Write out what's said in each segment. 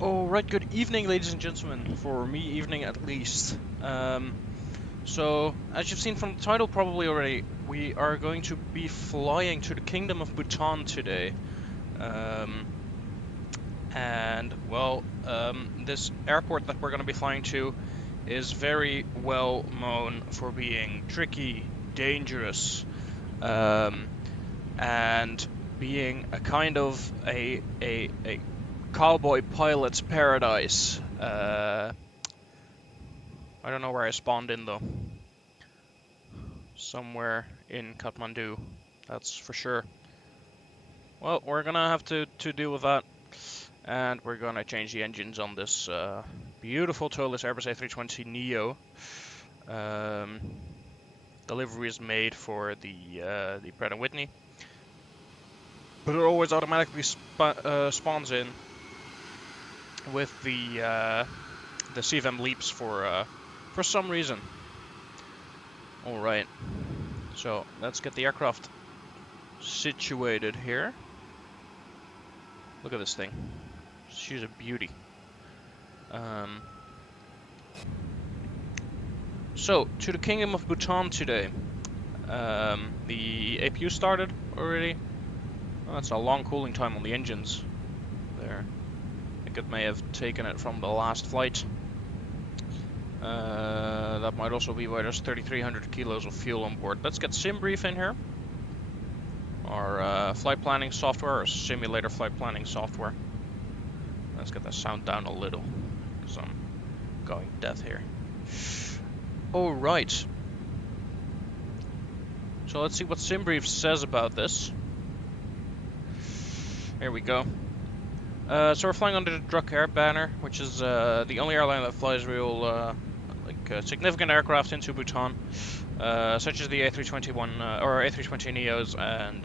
Alright, good evening, ladies and gentlemen. For me, evening at least. So, as you've seen from the title probably already, we are going to be flying to the Kingdom of Bhutan today. This airport that we're going to be flying to is very well known for being tricky, dangerous, and being a kind of a cowboy pilot's paradise. I don't know where I spawned in though. Somewhere in Kathmandu, that's for sure. Well, we're gonna have to deal with that, and we're gonna change the engines on this beautiful Toliss Airbus A320NEO. Delivery is made for the Pratt & Whitney, but it always automatically spawns in with the CVM leaps for some reason. All right, so let's get the aircraft situated here. Look at this thing. She's a beauty. So, to the Kingdom of Bhutan today. The APU started already. Well, that's a long cooling time on the engines there. I think it may have taken it from the last flight. That might also be why there's 3,300 kilos of fuel on board. Let's get SimBrief in here. Our flight planning software, or simulator flight planning software. Let's get the sound down a little, because I'm going deaf here. Alright. So let's see what SimBrief says about this. Here we go. So we're flying under the Druk Air banner, which is the only airline that flies real significant aircraft into Bhutan, such as the A321 or A320NEOs, and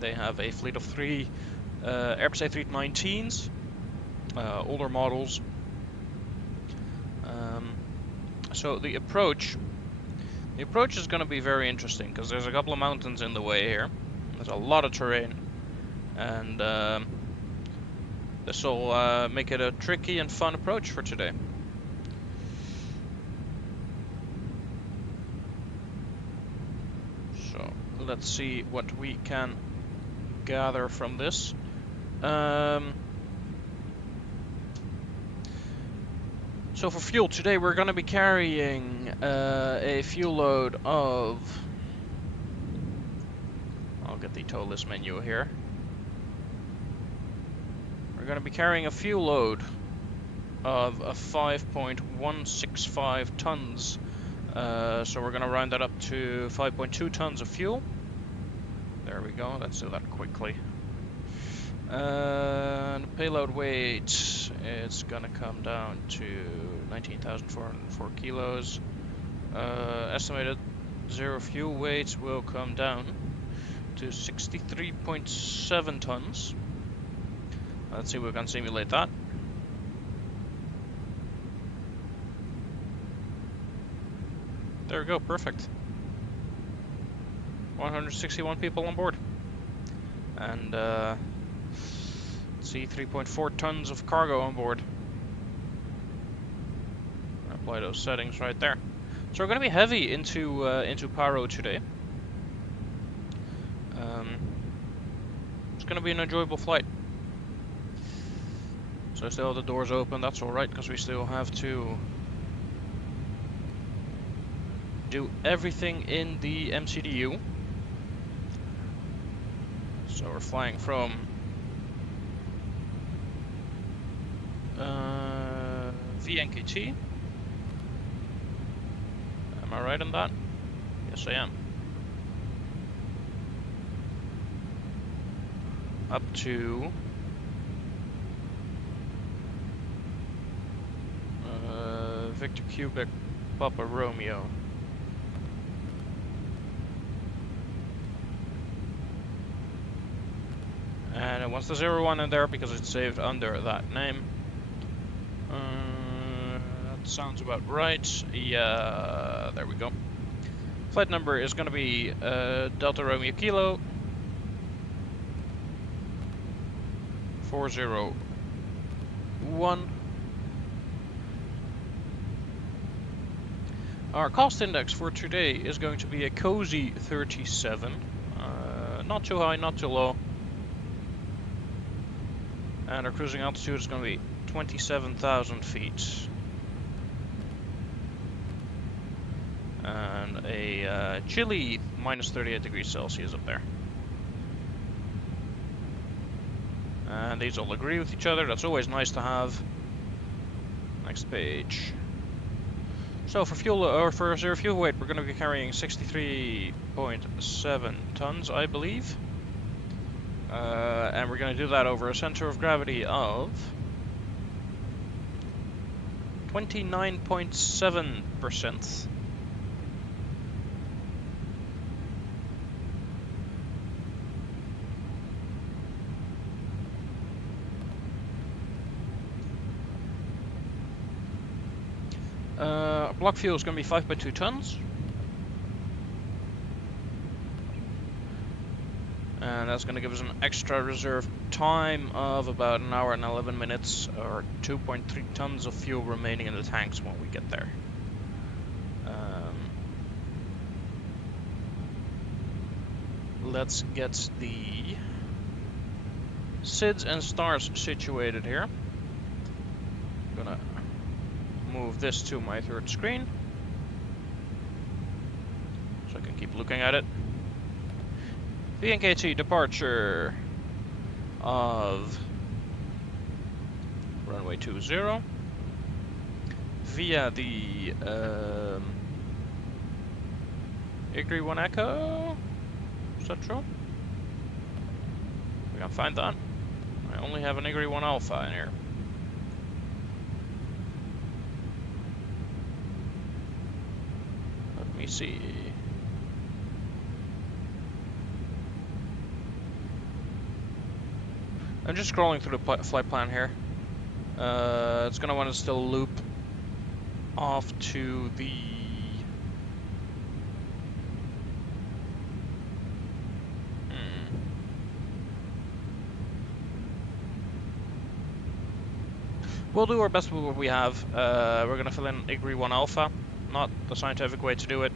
they have a fleet of 3 Airbus A319s, older models. So the approach is going to be very interesting because there's a couple of mountains in the way here. There's a lot of terrain, and this will make it a tricky and fun approach for today. So let's see what we can gather from this. So for fuel today, we're going to be carrying a fuel load of... I'll get the Toliss menu here. We're going to be carrying a fuel load of 5.165 tons. So we're going to round that up to 5.2 tons of fuel. There we go. Let's do that quickly. And payload weight, it's going to come down to 19,404 kilos. Estimated zero fuel weight will come down to 63.7 tons. Let's see if we can simulate that. There we go, perfect. 161 people on board. And let's see, 3.4 tons of cargo on board. Apply those settings right there. So we're going to be heavy into Paro today. It's going to be an enjoyable flight. So I still have the doors open, that's alright, because we still have to do everything in the MCDU. So we're flying from VNKT. Am I right on that? Yes, I am. Up to Victor Quebec Papa Romeo. And it wants the 01 in there because it's saved under that name. That sounds about right. Yeah, there we go. Flight number is going to be Delta Romeo Kilo 40 1. Our cost index for today is going to be a cozy 37. Not too high, not too low. And our cruising altitude is going to be 27,000 feet. And a chilly minus 38 degrees Celsius up there. And these all agree with each other. That's always nice to have. Next page. So for fuel, or for zero fuel weight, we're going to be carrying 63.7 tons, I believe. And we're going to do that over a center of gravity of 29.7%. Block fuel is going to be 5.2 tons. And that's going to give us an extra reserve time of about an hour and 11 minutes, or 2.3 tons of fuel remaining in the tanks when we get there. Let's get the SIDS and stars situated here. Gonna move this to my third screen so I can keep looking at it. VNKT departure of runway 20 via the a320 Echo. Is that true? We can find that. I only have an a320 Alpha in here. Let me see. I'm just scrolling through the flight plan here. It's gonna want to still loop off to the We'll do our best with what we have. We're gonna fill in a320 Alpha, not the scientific way to do it.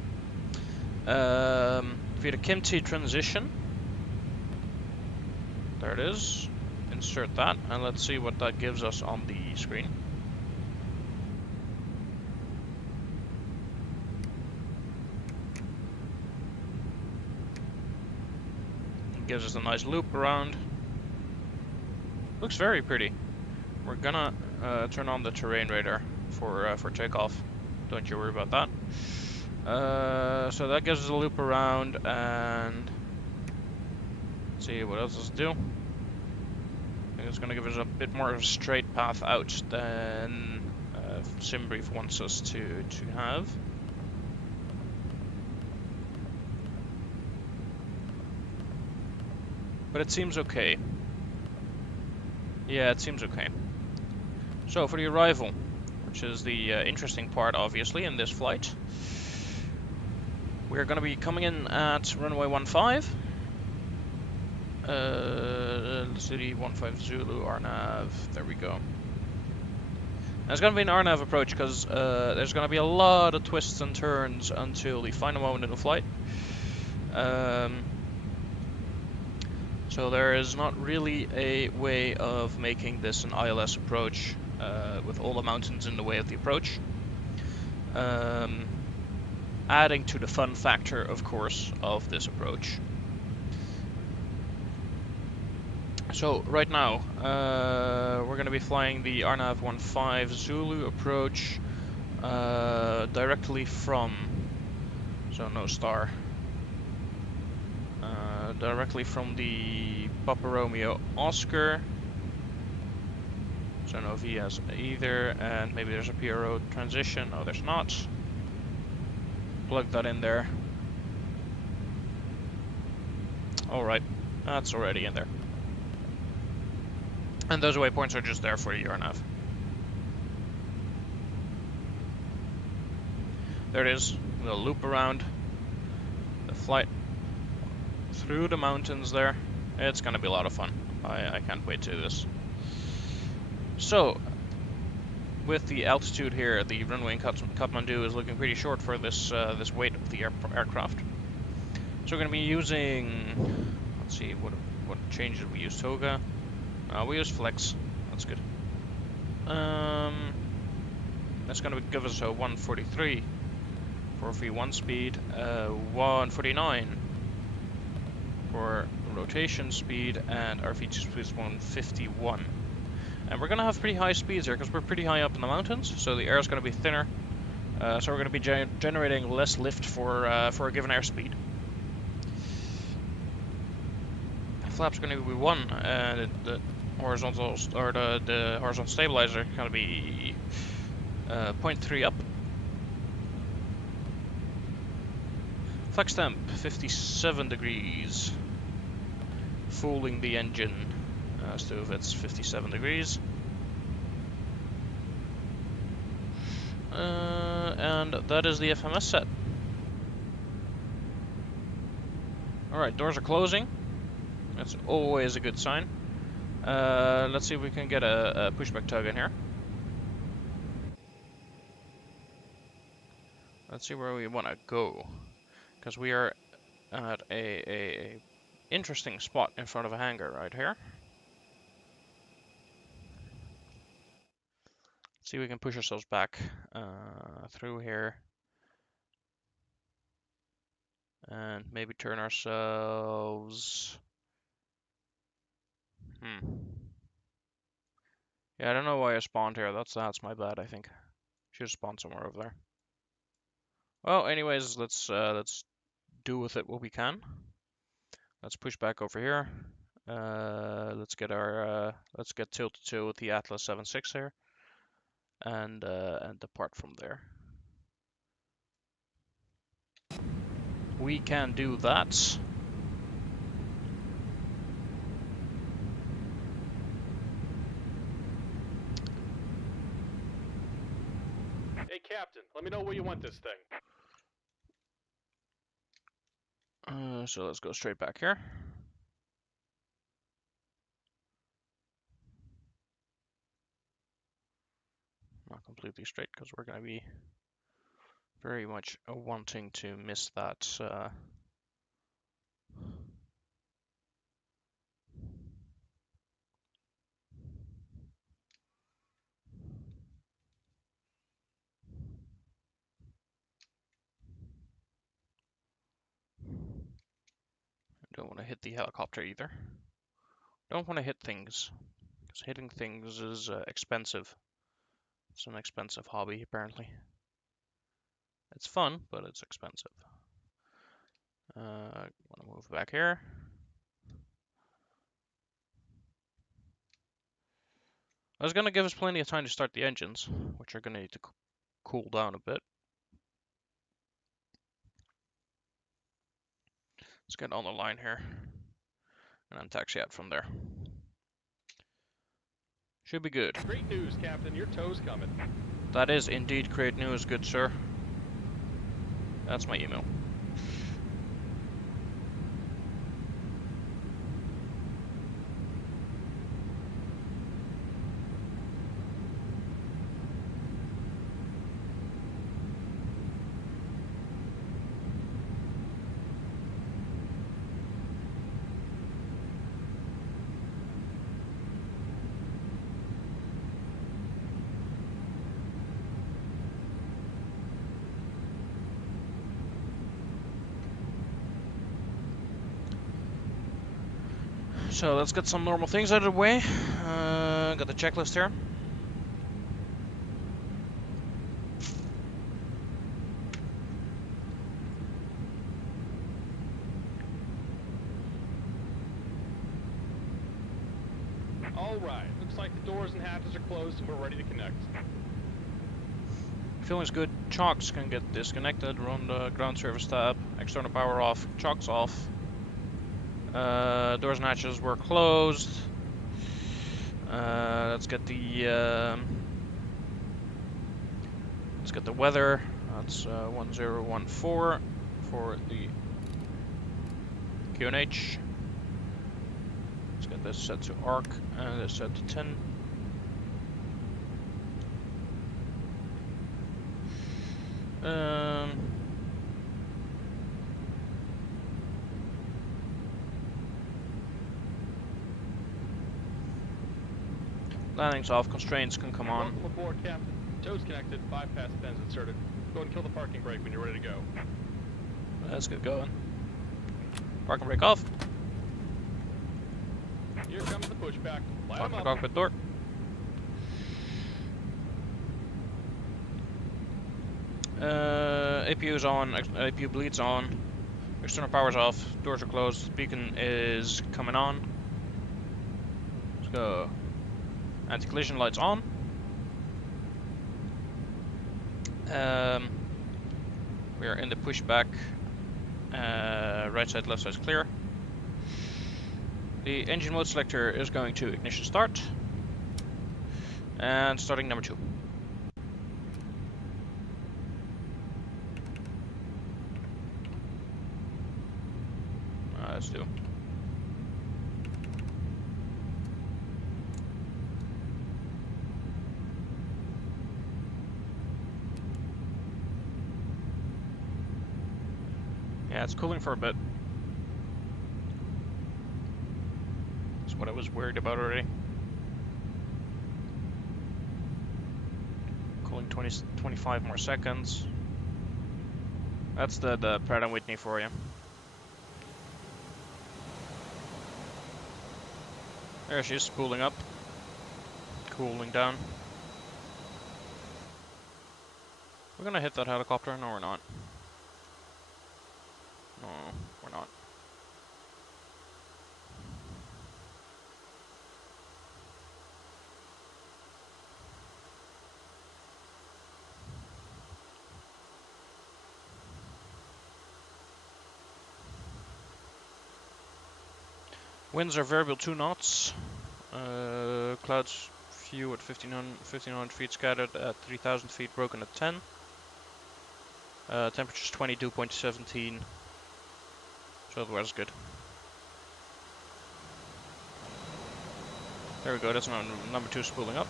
Via the Kimchi transition. There it is. Insert that, and let's see what that gives us on the screen. It gives us a nice loop around. Looks very pretty. We're gonna turn on the terrain radar for takeoff. Don't you worry about that. So that gives us a loop around, and let's see what else does it do. I think it's gonna give us a bit more of a straight path out than SimBrief wants us to have. But it seems okay. Yeah, it seems okay. So for the arrival, which is the interesting part obviously in this flight, we're going to be coming in at runway 15. City 15 Zulu RNAV, there we go. And it's going to be an RNAV approach because there's going to be a lot of twists and turns until the final moment in the flight. So there is not really a way of making this an ILS approach with all the mountains in the way of the approach. Adding to the fun factor, of course, of this approach. So right now, we're going to be flying the RNAV 15 Zulu approach directly from, so no star, directly from the Papa Romeo Oscar. So no VS either, and maybe there's a Paro transition. No, there's not. Plug that in there. Alright, that's already in there. And those waypoints are just there for the RNAV. There it is. We'll loop around the flight through the mountains there. It's gonna be a lot of fun. I can't wait to do this. So, with the altitude here, the runway in Kathmandu is looking pretty short for this this weight of the aircraft. So we're going to be using, let's see, what change did we use? Toga? We use Flex. That's good. That's going to give us a 143 for V1 speed, 149 for rotation speed, and our V2 speed is 151. And we're going to have pretty high speeds here because we're pretty high up in the mountains, so the air is going to be thinner. So we're going to be generating less lift for a given airspeed. Flap's going to be 1, and the horizontal or the horizontal stabilizer is going to be 0.3 up. Flex temp 57 degrees, fooling the engine as to if it's 57 degrees. And that is the FMS set. Alright, doors are closing. That's always a good sign. Let's see if we can get a pushback tug in here. Let's see where we want to go, because we are at a interesting spot in front of a hangar right here. Let's see if we can push ourselves back through here, and maybe turn ourselves. Yeah, I don't know why I spawned here. That's my bad. I think should have spawned somewhere over there. Well, anyways, let's do with it what we can. Let's push back over here. Let's get tilted to the Atlas 76 here, and depart from there. We can do that. Hey, Captain, let me know where you want this thing. So let's go straight back here. Not completely straight, because we're going to be very much wanting to miss that. Don't want to hit the helicopter either. Don't want to hit things, because hitting things is expensive. It's an expensive hobby, apparently. It's fun, but it's expensive. I want to move back here. I was going to give us plenty of time to start the engines, which are going to need to cool down a bit. Let's get on the line here, and then taxi out from there. Should be good. Great news, Captain. Your tow's coming. That is indeed great news, good sir. That's my email. So let's get some normal things out of the way. Got the checklist here. All right. Looks like the doors and hatches are closed and we're ready to connect. Feeling's good. Chocks can get disconnected. Run the ground service tab. External power off. Chocks off. Doors and hatches were closed. Let's get the weather. That's 1014 for the QNH. Let's get this set to arc and this set to 10. Landing's off. Constraints can come on. Welcome aboard, Captain. Toes connected. Bypass pens inserted. Go ahead and kill the parking brake when you're ready to go. Let's get going. Parking brake off. Here comes the pushback. Light Lock 'em the up. cockpit door. APU's on. APU bleed's on. External power's off. Doors are closed. Beacon is coming on. Let's go. Anti-collision lights on. We are in the pushback. Right side, left side is clear. The engine mode selector is going to ignition start. And starting number 2. Let's do. Yeah, it's cooling for a bit. That's what I was worried about already. Cooling 25 more seconds. That's the Pratt & Whitney for you. There she is, spooling up. Cooling down. We're gonna hit that helicopter? No, we're not. No, we're not. Winds are variable 2 knots. Clouds few at 1500 feet, scattered at 3000 feet, broken at 10. Temperature's 22.17. So the weather's good. There we go, that's number 2 spooling up.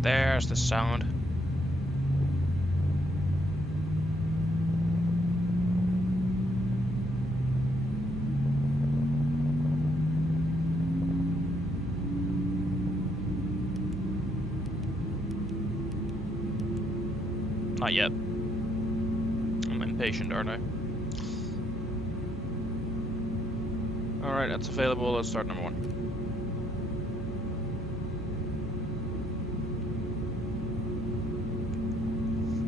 There's the sound. Not yet. I'm impatient, aren't I? Alright, that's available. Let's start number 1.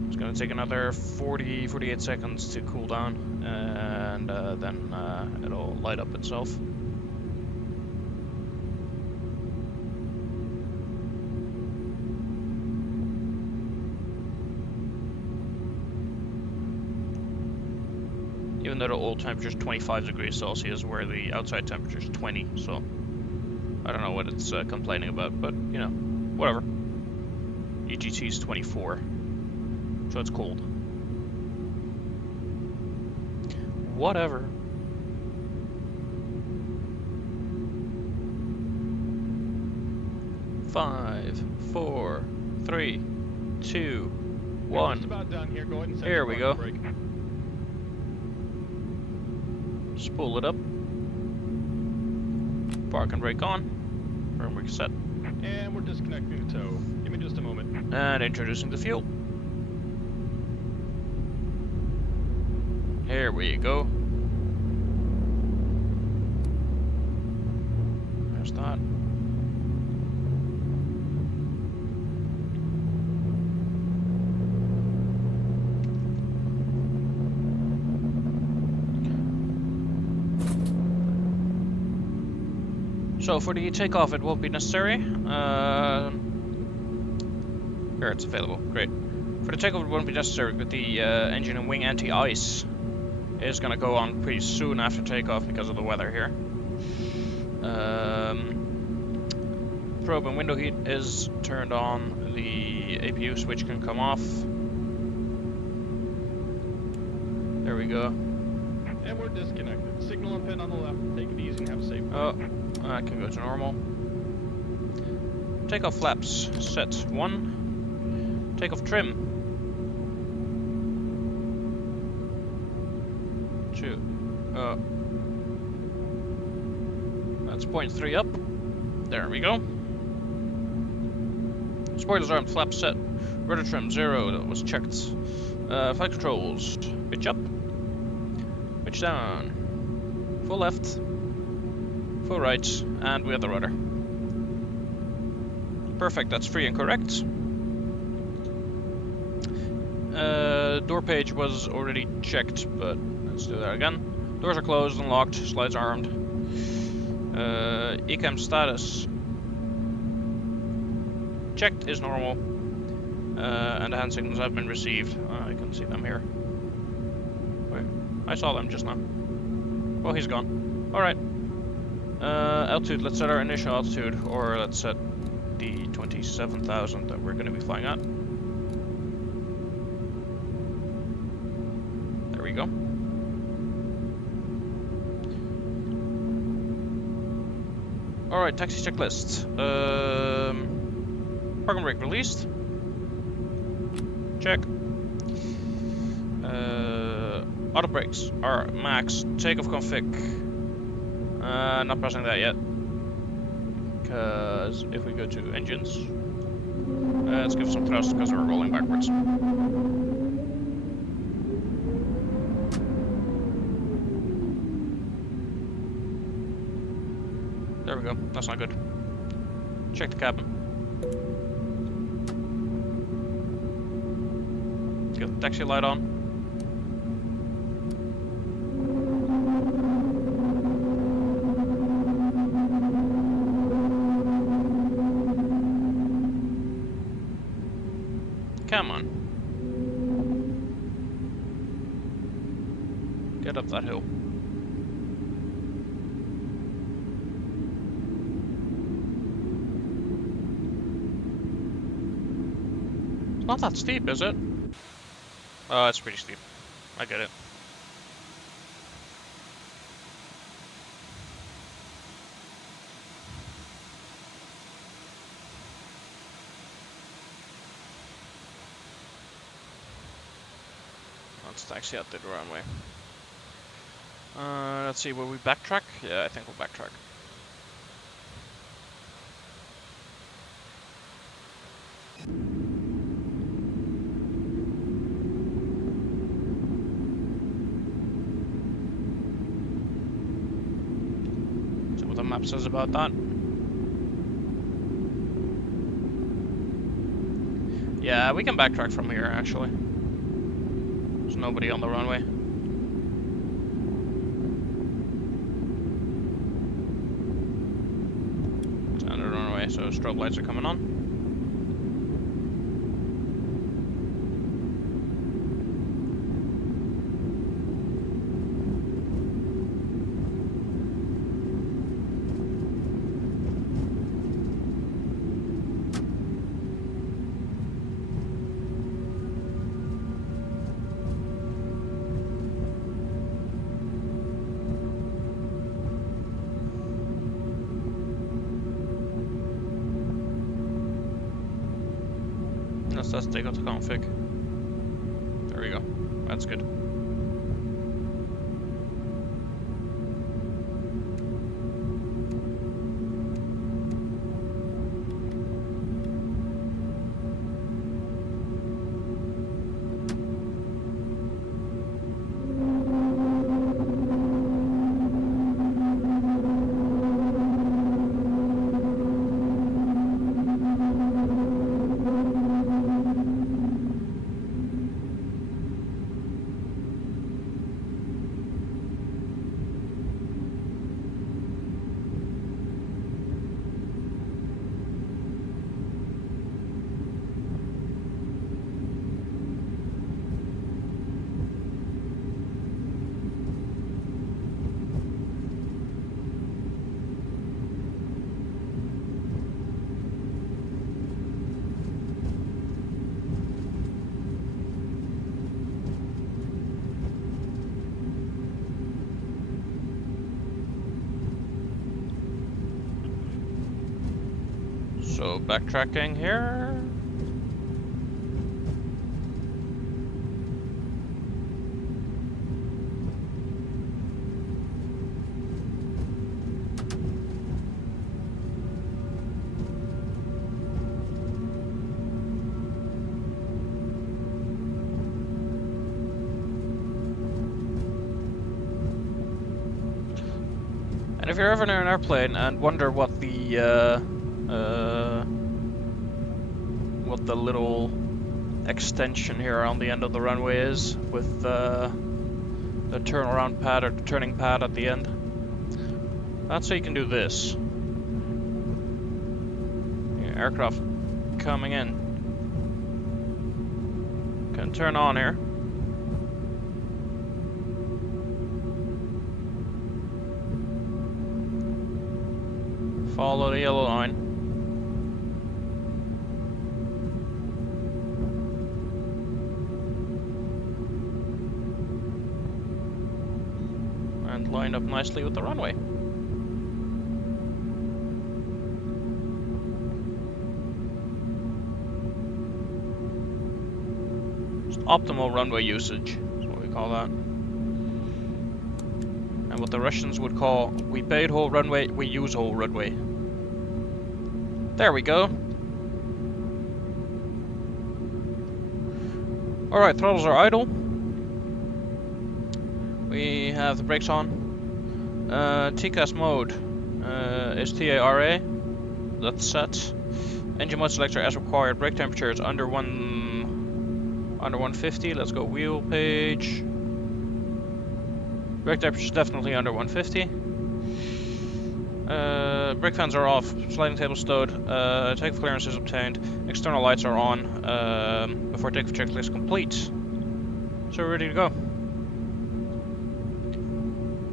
It's gonna take another 48 seconds to cool down, and then it'll light up itself. Even though the old temperature is 25 degrees Celsius, where the outside temperature is 20, so I don't know what it's complaining about, but you know, whatever. EGT is 24, so it's cold. Whatever. Five, 4, 3, 2, 1. Just about done here. Go ahead and set Here your we parking go. brake. Spool it up. Parking brake on. Firm brake set. And we're disconnecting the tow. Give me just a moment. And introducing the fuel. Here we go. There's that. So for the takeoff, it won't be necessary. Here, it's available. Great. For the takeoff, it won't be necessary, but the engine and wing anti-ice is going to go on pretty soon after takeoff because of the weather here. Probe and window heat is turned on. The APU switch can come off. There we go. And we're disconnected. Signal and pin on the left. Take it easy and have a safe flight. Oh, I can go to normal. Takeoff flaps set 1. Takeoff trim 2. That's 0.3 up. There we go. Spoilers are on flap set. Rudder trim 0, that was checked. Flight controls. Pitch up. Pitch down. Full left. Full right. And we have the rudder. Perfect, that's free and correct. Door page was already checked, but let's do that again. Doors are closed and locked. Slides armed. ECAM status. Checked is normal. And the hand signals have been received. I can see them here. Wait, I saw them just now. Well, he's gone. Alright. Altitude, let's set our initial altitude, or let's set the 27,000 that we're going to be flying at. There we go. Alright, taxi checklist. Parking brake released. Check. Auto brakes are max. Takeoff config. Not pressing that yet. Because if we go to engines, let's give some thrust because we're rolling backwards. There we go. That's not good. Check the cabin. Get the taxi light on. Come on. Get up that hill. It's not that steep, is it? Oh, it's pretty steep. I get it. Let's taxi out the runway. Let's see, will we backtrack? Yeah, I think we'll backtrack. See what the map says about that. Yeah, we can backtrack from here, actually. There's nobody on the runway. Standard runway, so strobe lights are coming on. Let's take out the config. There we go. That's good. So backtracking here. And if you're ever near an airplane and wonder what the little extension here on the end of the runway is, with the turnaround pad or the turning pad at the end, that's so you can do this. Yeah, aircraft coming in can turn on here. Follow the yellow line. And line up nicely with the runway. Just optimal runway usage is what we call that. And what the Russians would call, we paid whole runway, we use whole runway. There we go. Alright, throttles are idle. We have the brakes on. TCAS mode is TARA. That's set. Engine mode selector as required. Brake temperature is under 150. Let's go wheel page. Brake temperature is definitely under 150. Brake fans are off. Sliding table stowed. Takeoff clearance is obtained. External lights are on. Before takeoff checklist complete. So we're ready to go.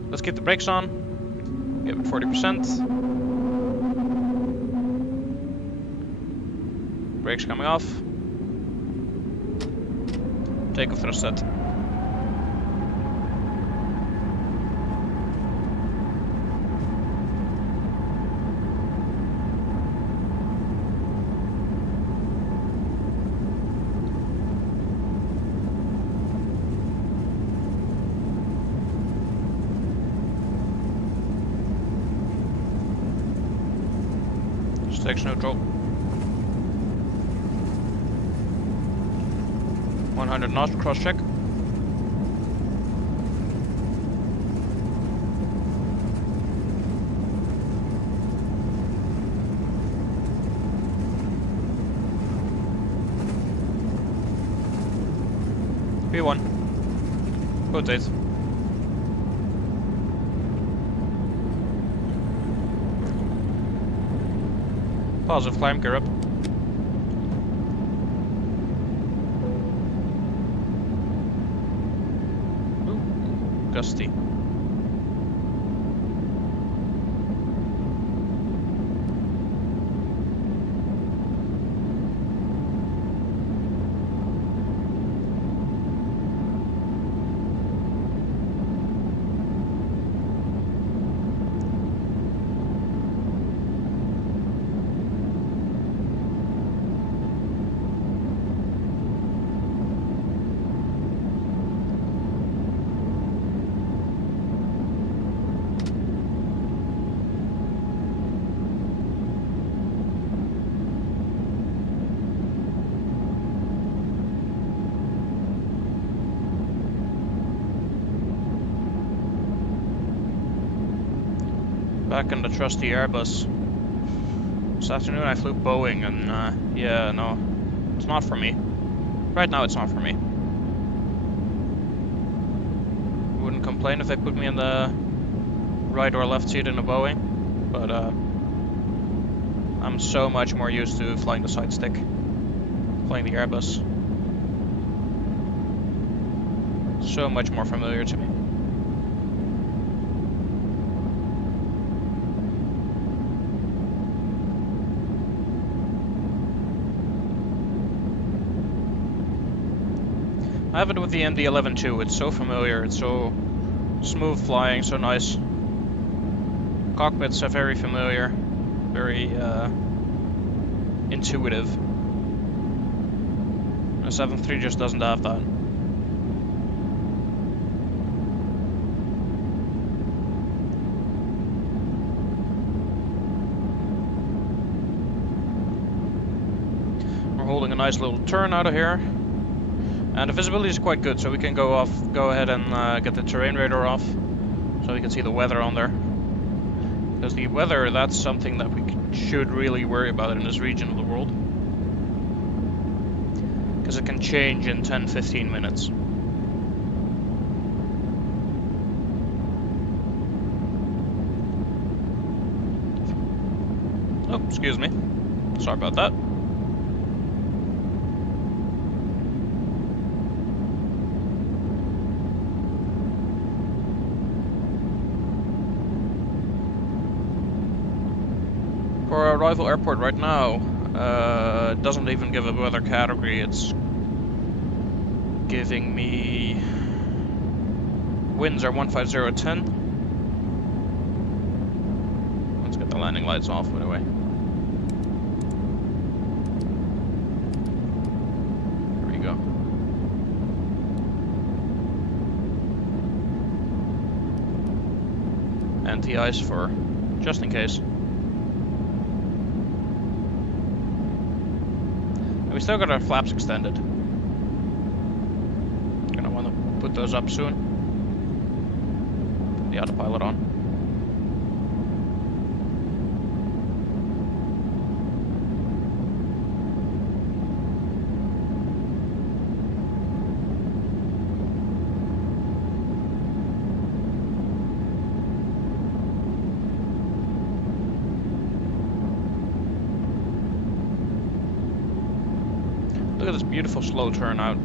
Let's keep the brakes on. Give it 40%. Brakes coming off. Takeoff thrust set. Stakes neutral. 100 knots, cross check. P1. Rotate. Positive climb, gear up. Ooh, gusty. Back in the trusty Airbus. This afternoon I flew Boeing and yeah, no, it's not for me. Right now it's not for me. Wouldn't complain if they put me in the right or left seat in a Boeing, but I'm so much more used to flying the side stick, flying the Airbus. So much more familiar to me. I have it with the MD-11 too. It's so familiar, it's so smooth flying, so nice. Cockpits are very familiar, very intuitive. A 7.3 just doesn't have that. We're holding a nice little turn out of here, and the visibility is quite good, so we can go ahead and get the terrain radar off, so we can see the weather on there. Because the weather, that's something that we should really worry about in this region of the world. Because it can change in 10-15 minutes. Oh, excuse me. Sorry about that. For our arrival airport right now, it doesn't even give a weather category. It's giving me winds are 150-10. Let's get the landing lights off, by the way. There we go. Anti-ice for just in case. And we still got our flaps extended. Gonna want to put those up soon. Put the autopilot on. Look at this beautiful slow turnout.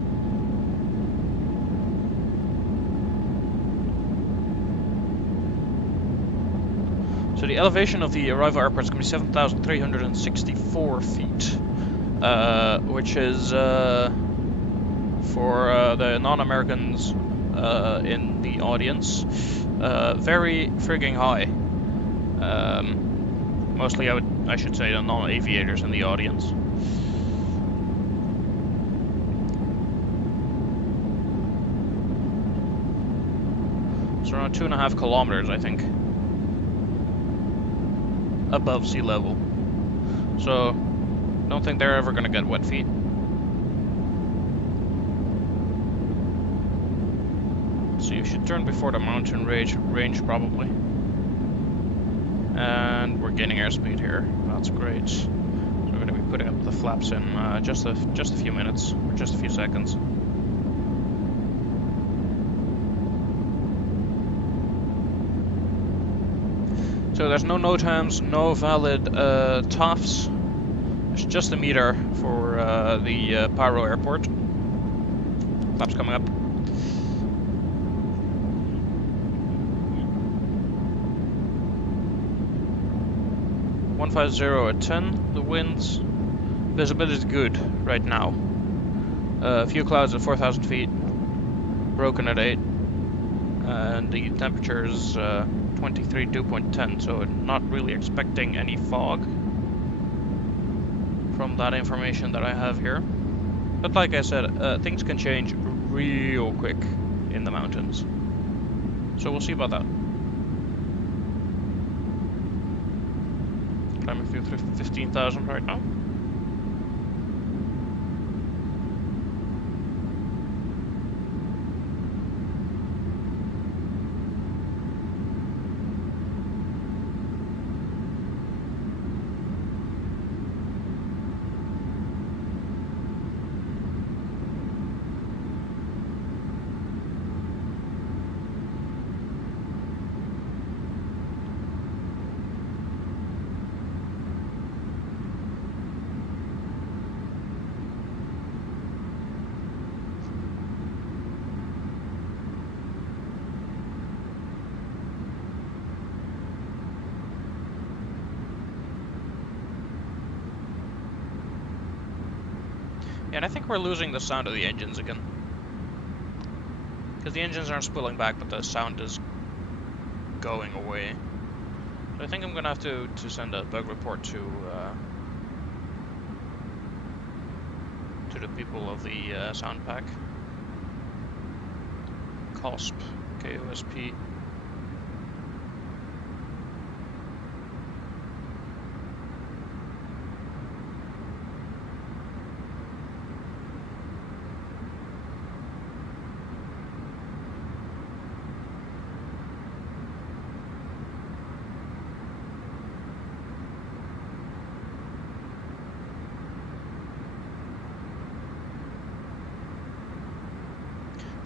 So the elevation of the arrival airport is going to be 7,364 feet, which is, for the non-Americans in the audience, very frigging high. Mostly I should say the non-aviators in the audience. It's around 2.5 kilometers, I think, above sea level. So, don't think they're ever gonna get wet feet. So you should turn before the mountain range probably. And we're gaining airspeed here. That's great. So we're gonna be putting up the flaps in just a few minutes, or just a few seconds. So there's no NOTAMs, no valid TOFs. It's just a meter for the Paro airport. Flaps coming up. (150) at 10. The winds. Visibility is good right now. A few clouds at 4,000 feet. Broken at 8. And the temperature is 23 dew point 10, so not really expecting any fog from that information that I have here. But like I said, things can change real quick in the mountains. So we'll see about that. Climbing through 15,000 right now. Yeah, and I think we're losing the sound of the engines again. Because the engines aren't spooling back, but the sound is going away. So I think I'm gonna have to send a bug report to the people of the sound pack. COSP, KOSP.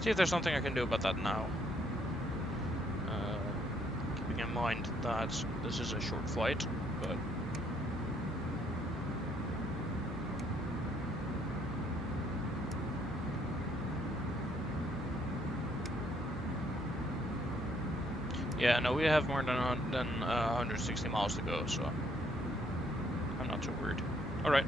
See if there's something I can do about that now. Keeping in mind that this is a short flight, but... Yeah, no, we have more than 160 miles to go, so I'm not too worried. Alright.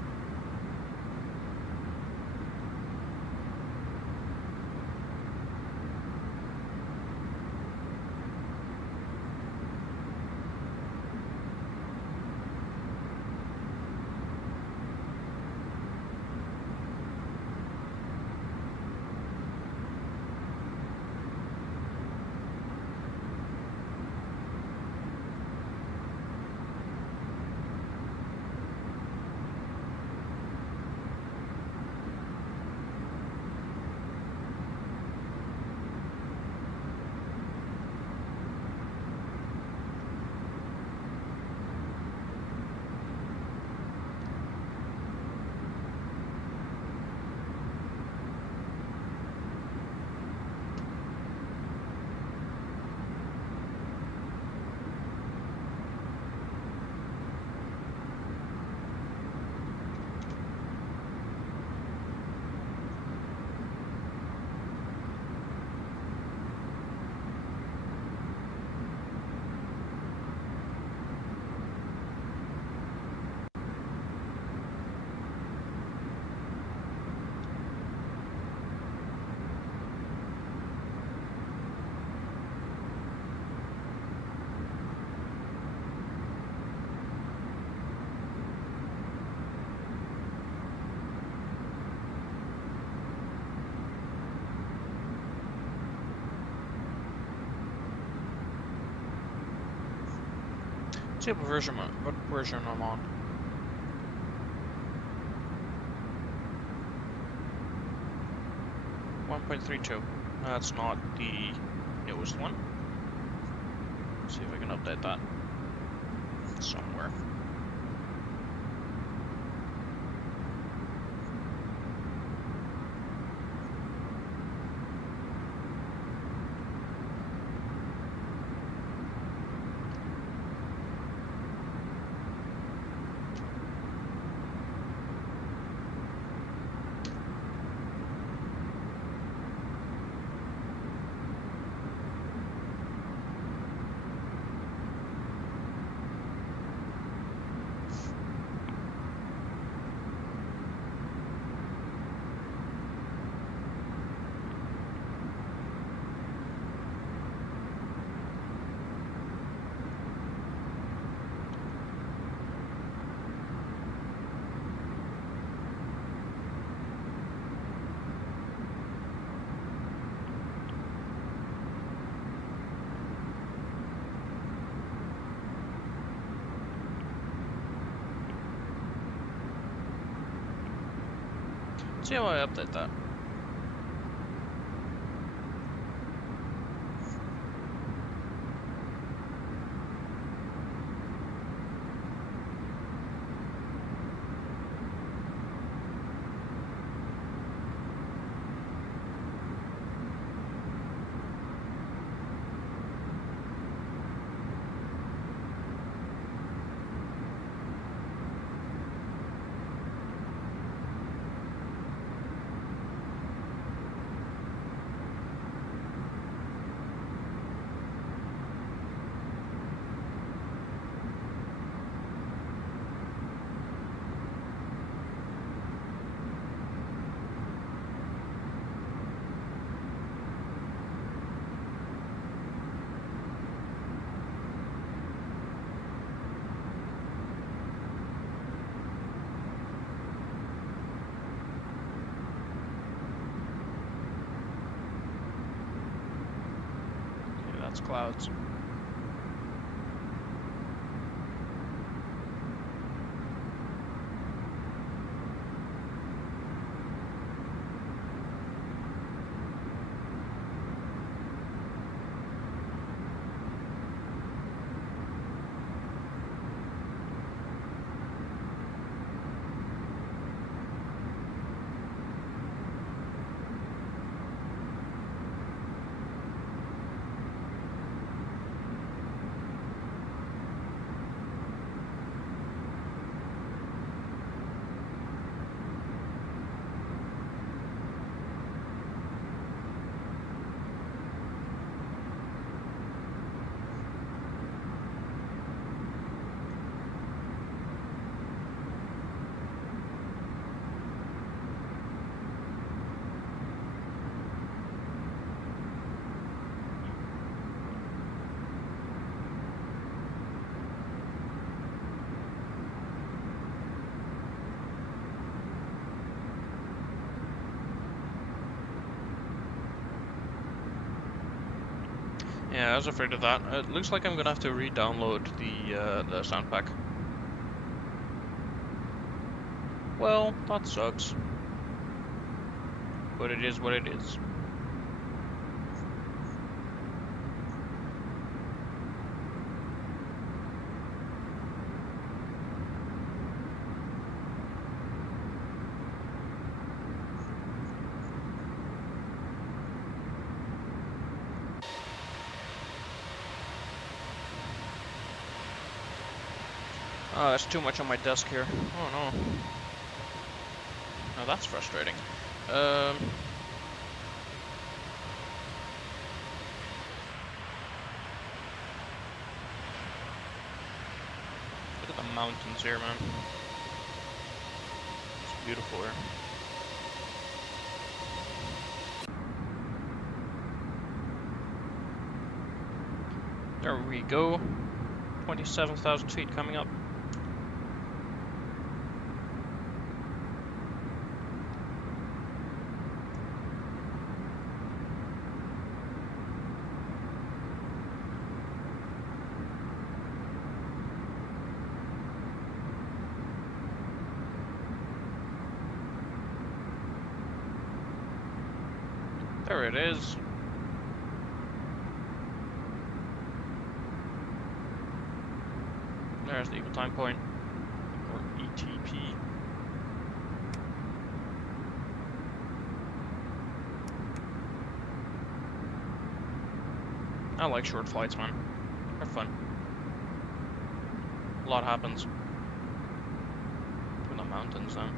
See what version I'm on. .32. That's not the newest one. Let's see if I can update that somewhere. See how I update that. It's clouds. Yeah, I was afraid of that. It looks like I'm gonna have to re-download the sound pack. Well, that sucks. But it is what it is. Oh, there's too much on my desk here. Oh no. Now that's frustrating. Look at the mountains here, man. It's beautiful here. There we go. 27,000 feet coming up. There it is. There's the equal time point, or ETP. I like short flights, man. They're fun. A lot happens. In the mountains, then.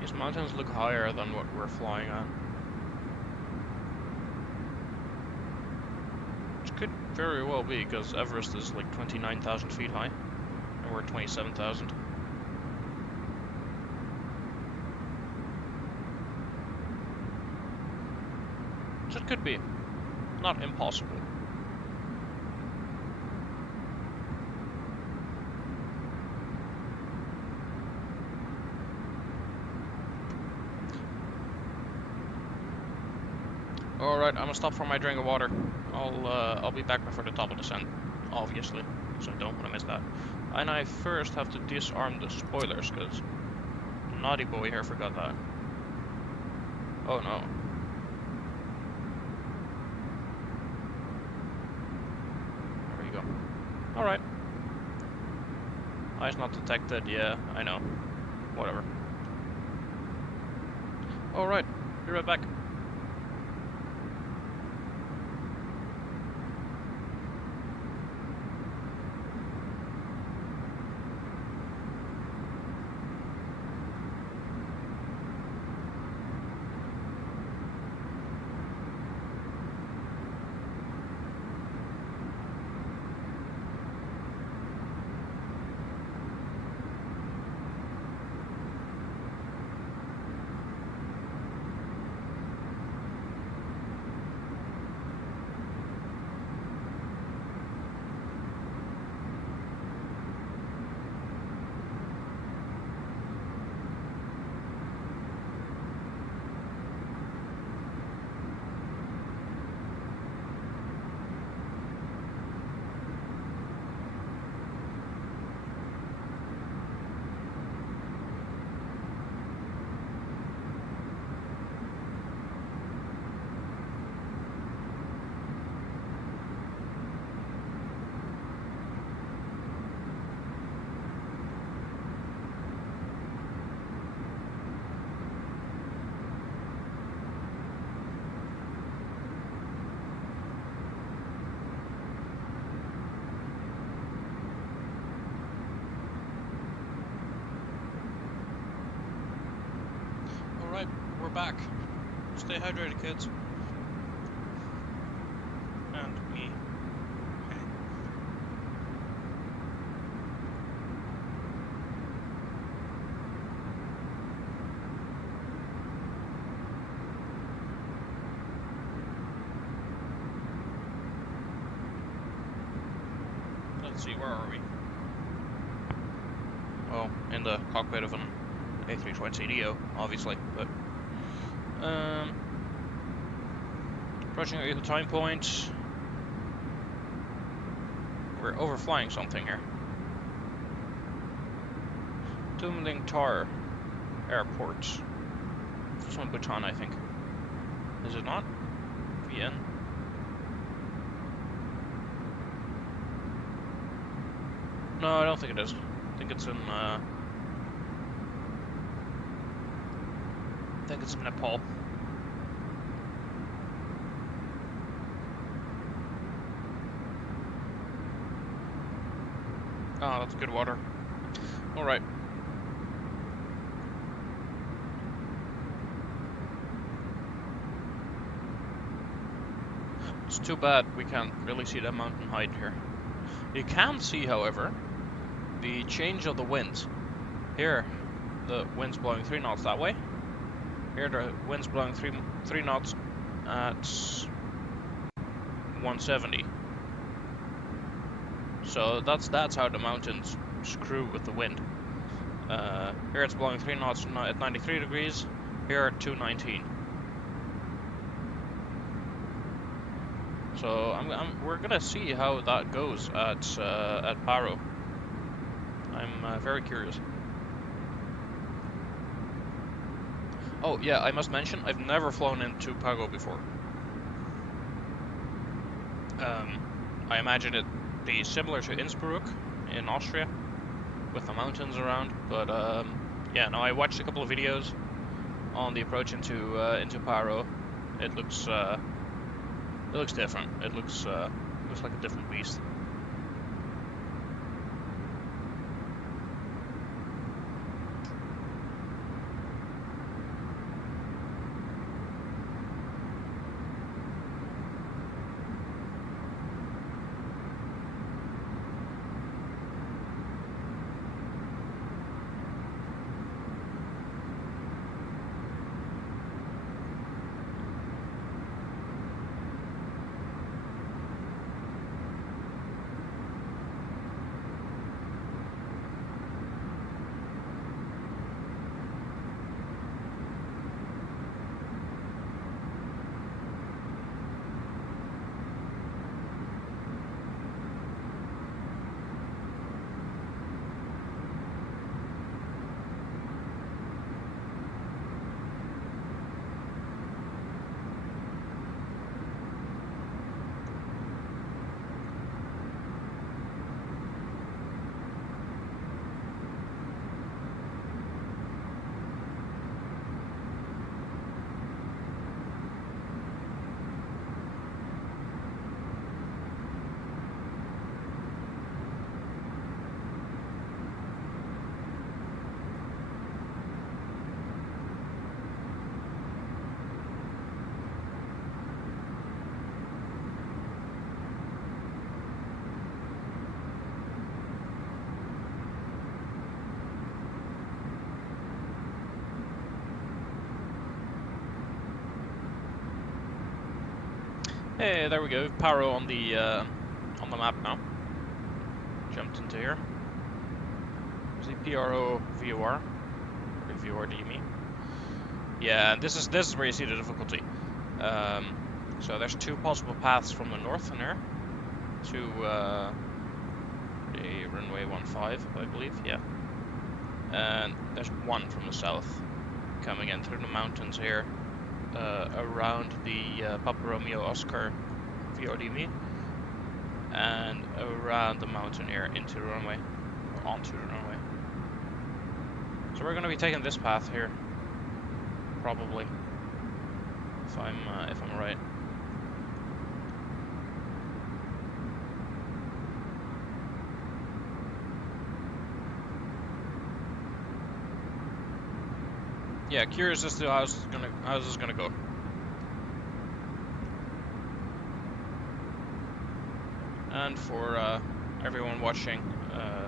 These mountains look higher than what we're flying at. Which could very well be, because Everest is like 29,000 feet high, and we're 27,000. So it could be. Not impossible. Alright, I'm gonna stop for my drink of water. I'll be back before the top of the descent, obviously, so I don't want to miss that. And I first have to disarm the spoilers, because naughty boy here forgot that. Oh no. There we go. Alright. Eyes not detected, yeah, I know. Whatever. Alright, be right back. back. Stay hydrated, kids. And me. Let's see, where are we? Well, in the cockpit of an a320NEO, obviously, but approaching our time point. We're overflying something here. Tumling Tar Airport. It's from Bhutan, I think. Is it not? VN. No, I don't think it is. I think it's in Nepal. Oh, that's good water. Alright. It's too bad we can't really see the mountain height here. You can see, however, the change of the winds. Here, the wind's blowing 3 knots that way. Here, the wind's blowing 3 knots at 170. So that's how the mountains screw with the wind. Here it's blowing 3 knots at 93 degrees. Here at 219. So we're gonna see how that goes at Paro. I'm very curious. Oh yeah, I must mention I've never flown into Paro before. I imagine it be similar to Innsbruck in Austria, with the mountains around. But yeah, no, I watched a couple of videos on the approach into Paro. It looks different. It looks like a different beast. Hey, there we go. Paro on the map now. Jumped into here. Is the Pro VOR? Or VOR do you mean? Yeah, this is where you see the difficulty. So there's 2 possible paths from the north in here to the runway 15, I believe. Yeah, and there's 1 from the south coming in through the mountains here. Around the Papa Romeo Oscar VODME and around the mountain here into the runway, or onto the runway. So we're going to be taking this path here, probably, if I'm right. yeah, curious as to how this is gonna go. And for everyone watching,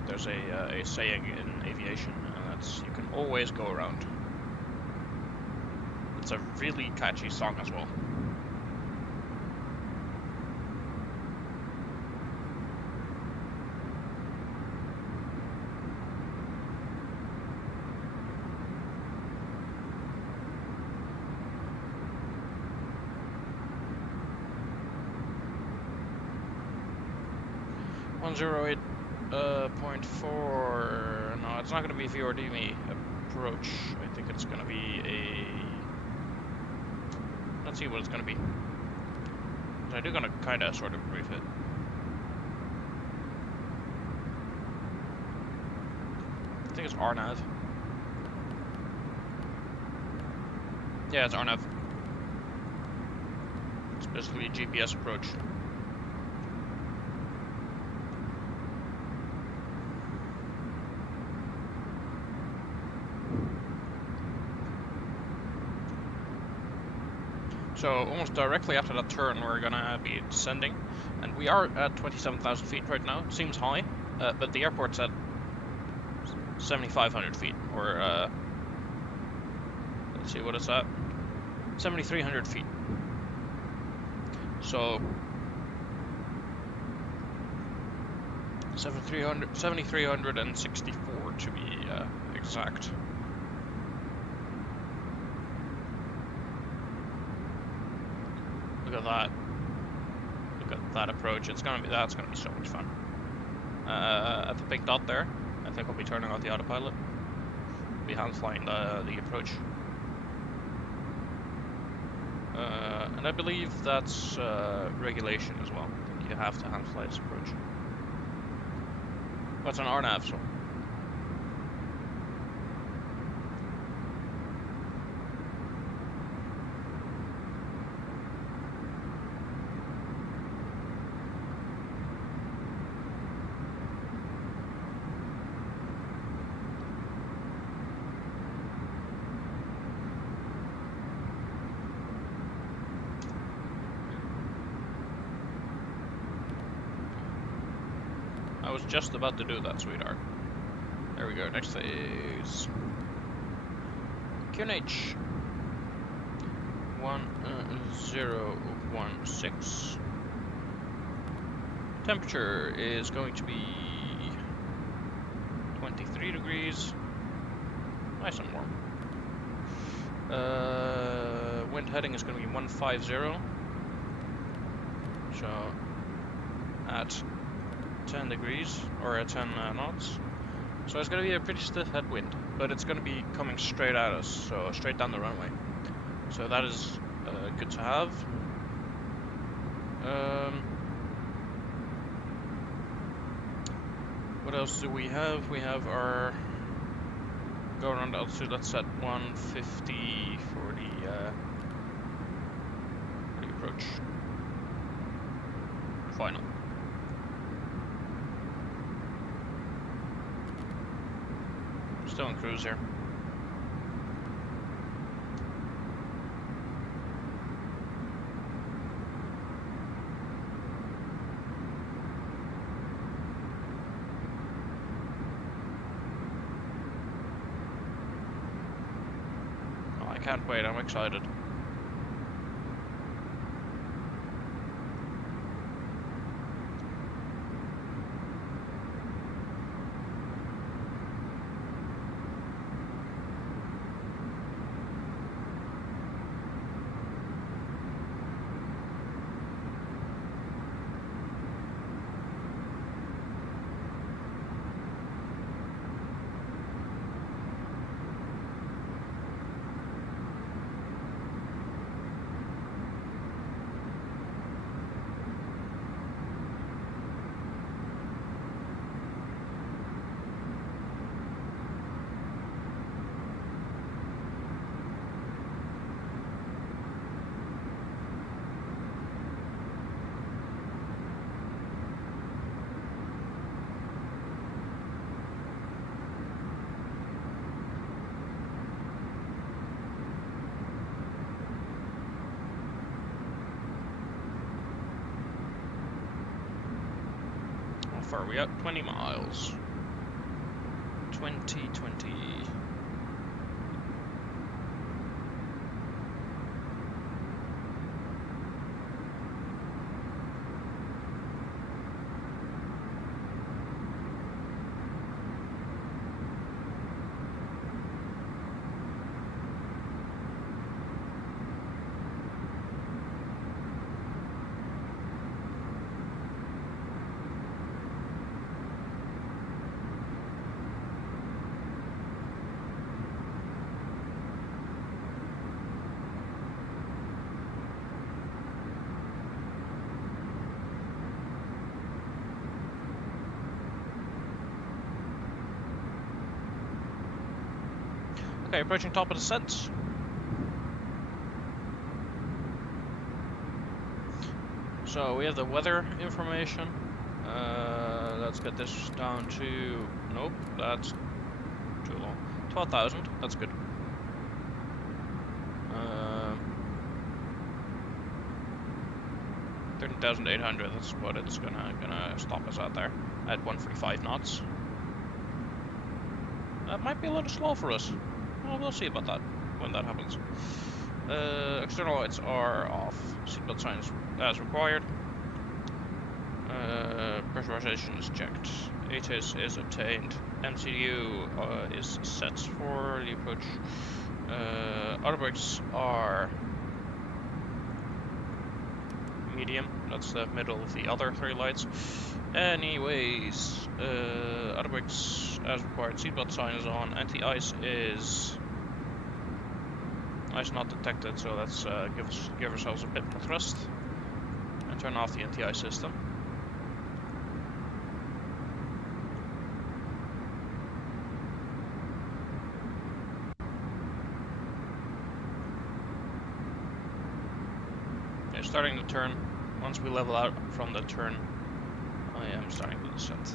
there's a saying in aviation, and that's you can always go around. It's a really catchy song as well. .4. No, it's not going to be VRDME approach. I think it's going to be a. Let's see what it's going to be. I do going to kind of sort of brief it. I think it's RNAV. Yeah, it's RNAV. It's basically a GPS approach. So almost directly after that turn, we're gonna be descending, and we are at 27,000 feet right now. Seems high, but the airport's at 7,500 feet, or let's see what it's at, 7,300 feet. So 7,364 to be exact. Look at that. Look at that approach. That's gonna be so much fun. At the big dot there, I think I'll be turning off the autopilot. Be hand flying the approach. And I believe that's regulation as well. I think you have to hand fly this approach. What's an RNAV? So. I was just about to do that, sweetheart. There we go, next phase. QNH 1016. Temperature is going to be 23 degrees. Nice and warm. Wind heading is going to be 150. So, at 10 degrees, or at 10 knots. So it's going to be a pretty stiff headwind, but it's going to be coming straight at us, so straight down the runway. So that is good to have. What else do we have? We have our go around altitude. That's at 150 for the approach. Final. Still in cruise here. Oh, I can't wait, I'm excited. far are we at? 20 miles. 20. Okay, approaching top of the descent. So we have the weather information. Let's get this down to, nope, that's too long. 12,000, that's good. 13,800, that's what it's gonna stop us at there, at 145 knots. That might be a little slow for us. Well, we'll see about that when that happens. External lights are off. Seatbelt signs as required. Pressurization is checked. ATIS is obtained. MCU is set for the approach. Auto brakes are medium. That's the middle of the other three lights. Anyways, auto brakes as required. Seatbelt sign is on. Anti-ice is ice not detected, so let's give ourselves a bit more thrust and turn off the anti-ice system. Okay, starting the turn. Once we level out from the turn, I am starting the descent.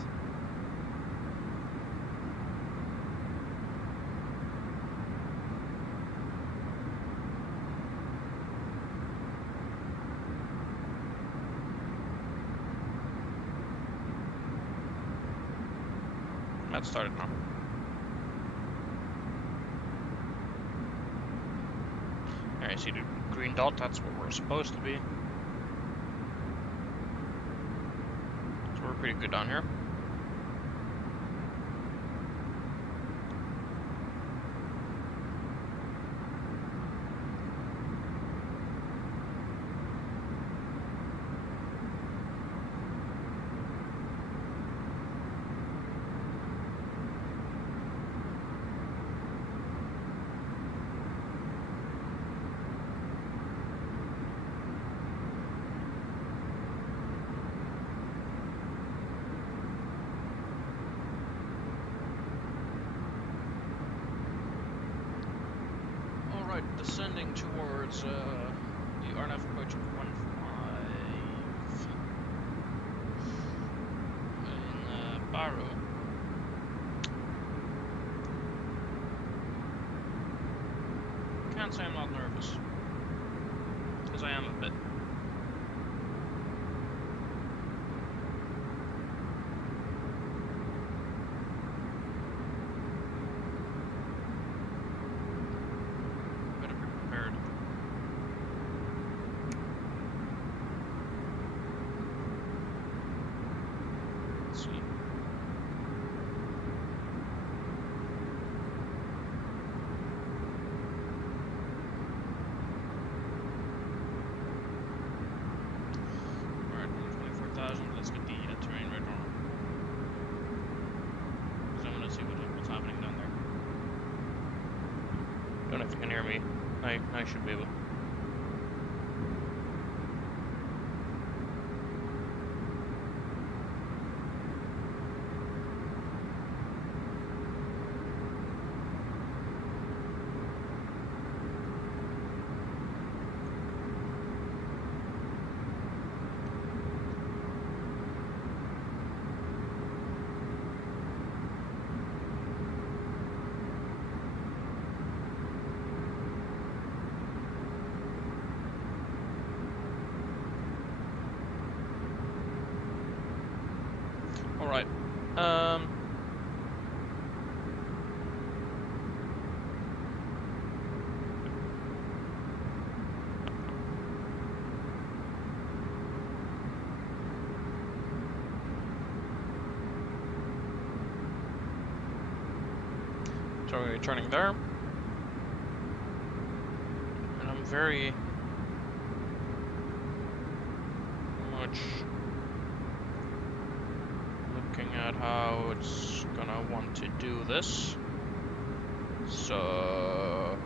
That started now. There you see the green dot, that's where we're supposed to be. So we're pretty good down here. Descending towards the RNF approach of 1.5 in Paro. Can't say I'm not nervous, because I am a bit. Let's get the terrain radar on. Because I want to see what's happening down there. Don't know if you can hear me. I should be able. So we're turning there. And I'm very much looking at how it's gonna want to do this. So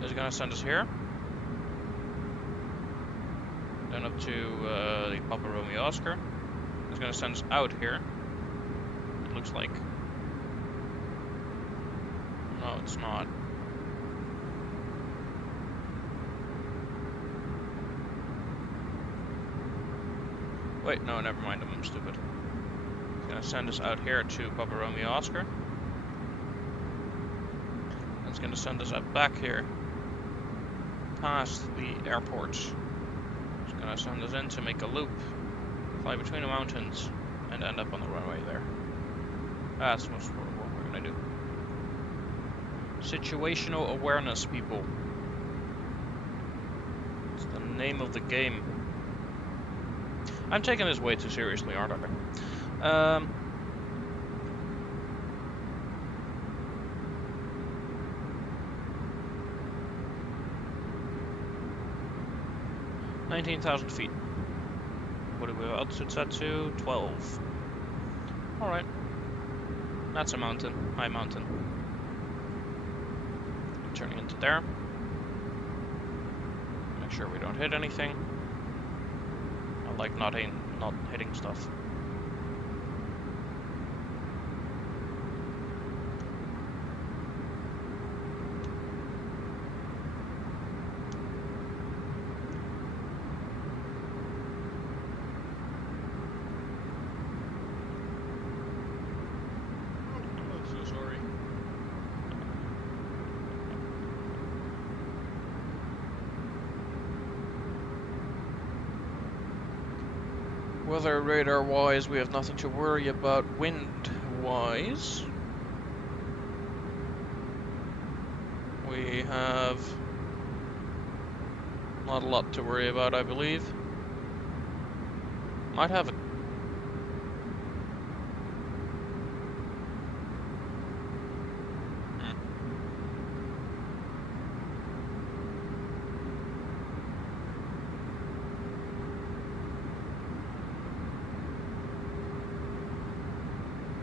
it's gonna send us here. Then up to the Papa Romeo Oscar. It's gonna send us out here. It looks like. No, it's not. Wait, no, never mind, I'm stupid. It's gonna send us out here to Papa Romeo Oscar. It's gonna send us up back here, past the airport. It's gonna send us in to make a loop, fly between the mountains, and end up on the runway there. That's what we're gonna do. Situational awareness, people. It's the name of the game. I'm taking this way too seriously, aren't I? 19,000 feet. What do we have altitude set to? 12. Alright. That's a mountain. High mountain. I'm turning into there. Make sure we don't hit anything. I like not hitting stuff. Weather radar wise, we have nothing to worry about. Wind wise, we have not a lot to worry about, I believe. Might have a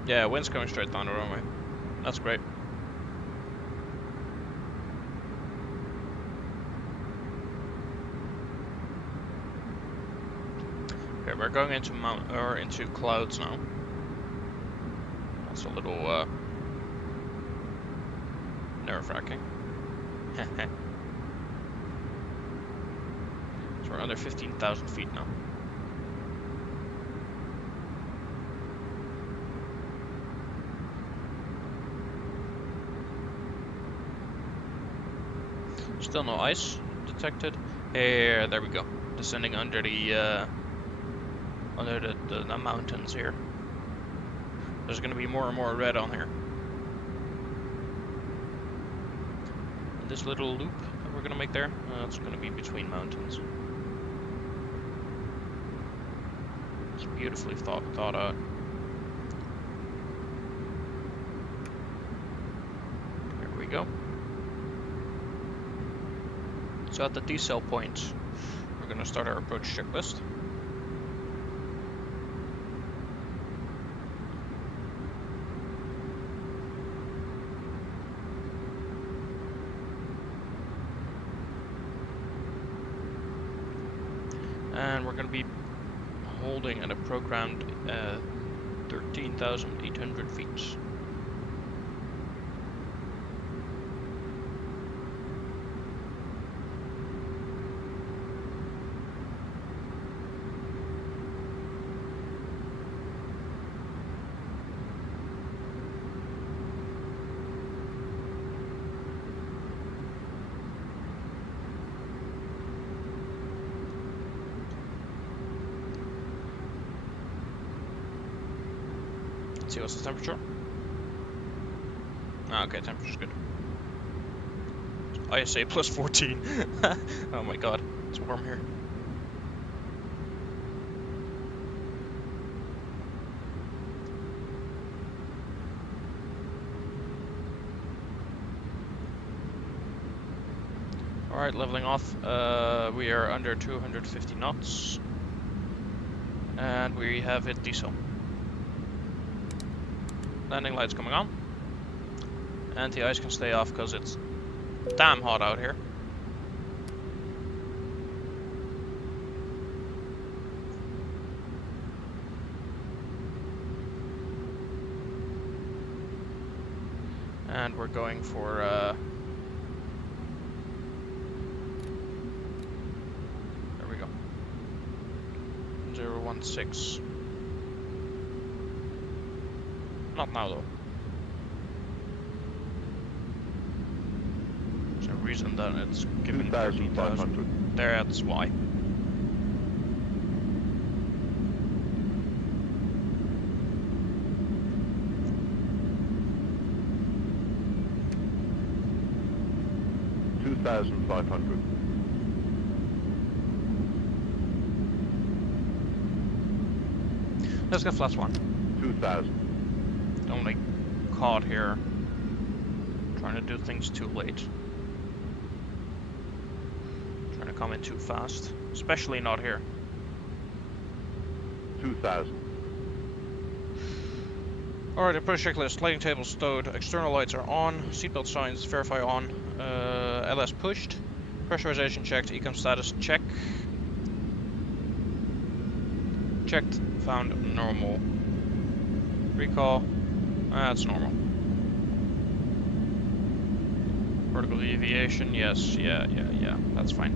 yeah, wind's coming straight down the runway. That's great. Okay, we're going into into clouds now. That's a little nerve-wracking. So we're under 15,000 feet now. Still no ice detected. Here, there we go. Descending under the mountains here. There's going to be more and more red on here. And this little loop that we're going to make there, it's going to be between mountains. It's beautifully thought out. Here we go. So at the decel point, we're going to start our approach checklist. And we're going to be holding at a programmed 13,800 feet. Let's see, what's the temperature? Ah, okay, temperature's good. ISA plus 14. Oh my god, it's warm here. Alright, leveling off. We are under 250 knots. And we have hit diesel. Landing lights coming on. Anti-ice can stay off because it's damn hot out here. And we're going for there we go. 016. Not now though. There's a reason that it's giving 13,000. There, that's why. $2,500. Let's get flat one. 2,000. Only caught here trying to do things too late. Trying to come in too fast. Especially not here. 2,000. Alright, approach checklist. Lighting table stowed. External lights are on. Seatbelt signs verify on. LS pushed. Pressurization checked. Econ status check. Checked. Found normal. Recall. That's normal. Vertical deviation. Yes. Yeah. That's fine.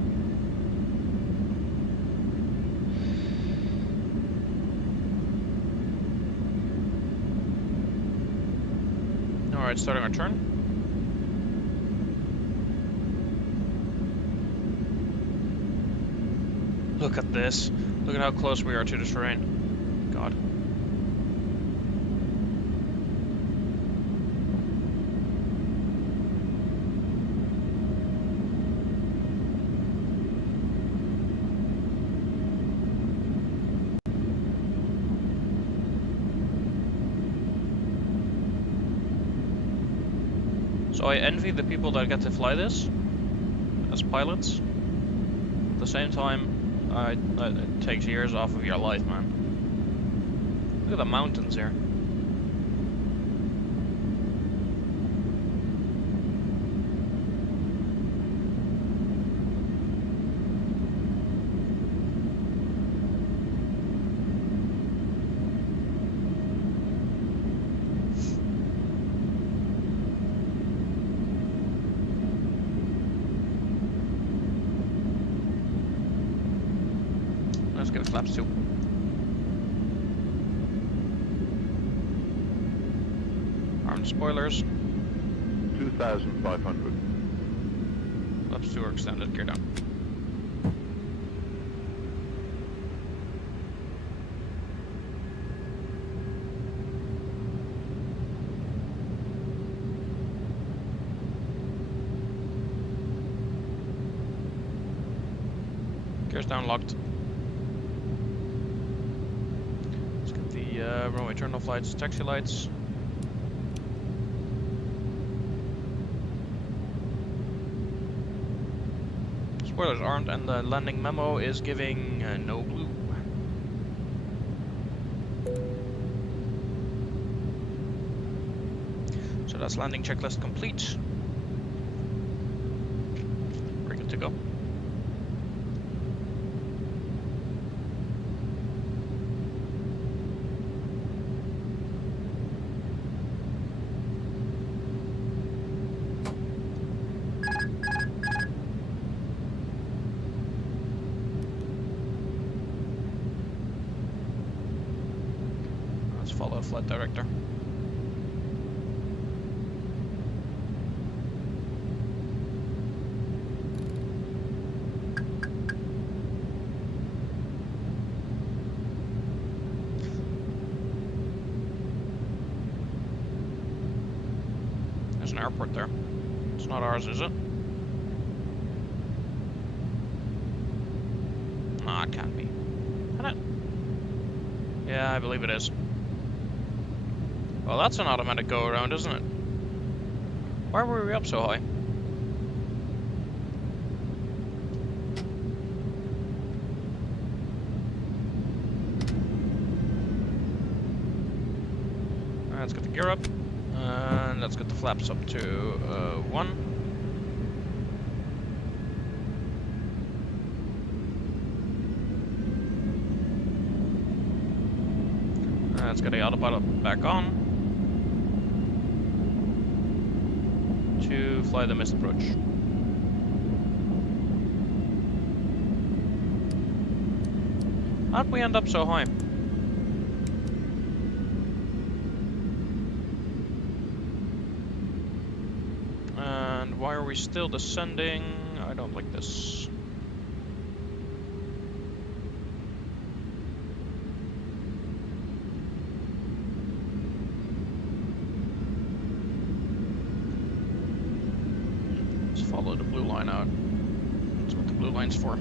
Alright, starting our turn. Look at this. Look at how close we are to the terrain. God. So I envy the people that get to fly this as pilots. At the same time, it takes years off of your life, man. Look at the mountains here. Let's give it flaps too. Armed spoilers. 2,500. Flaps 2 are extended, gear down. Gears down, locked. Let's get the runway turn-off lights, taxi lights. Spoilers armed, and the landing memo is giving no blue. So that's landing checklist complete. We're good to go. Follow flight director. There's an airport there. It's not ours, is it? Nah, it can't be. Can it? Yeah, I believe it is. Well, that's an automatic go-around, isn't it? Why were we up so high? Let's get the gear up. And let's get the flaps up to 1. Let's get the autopilot back on. To fly the missed approach. How'd we end up so high? And why are we still descending? I don't like this. Let's follow the blue line out. That's what the blue line's for.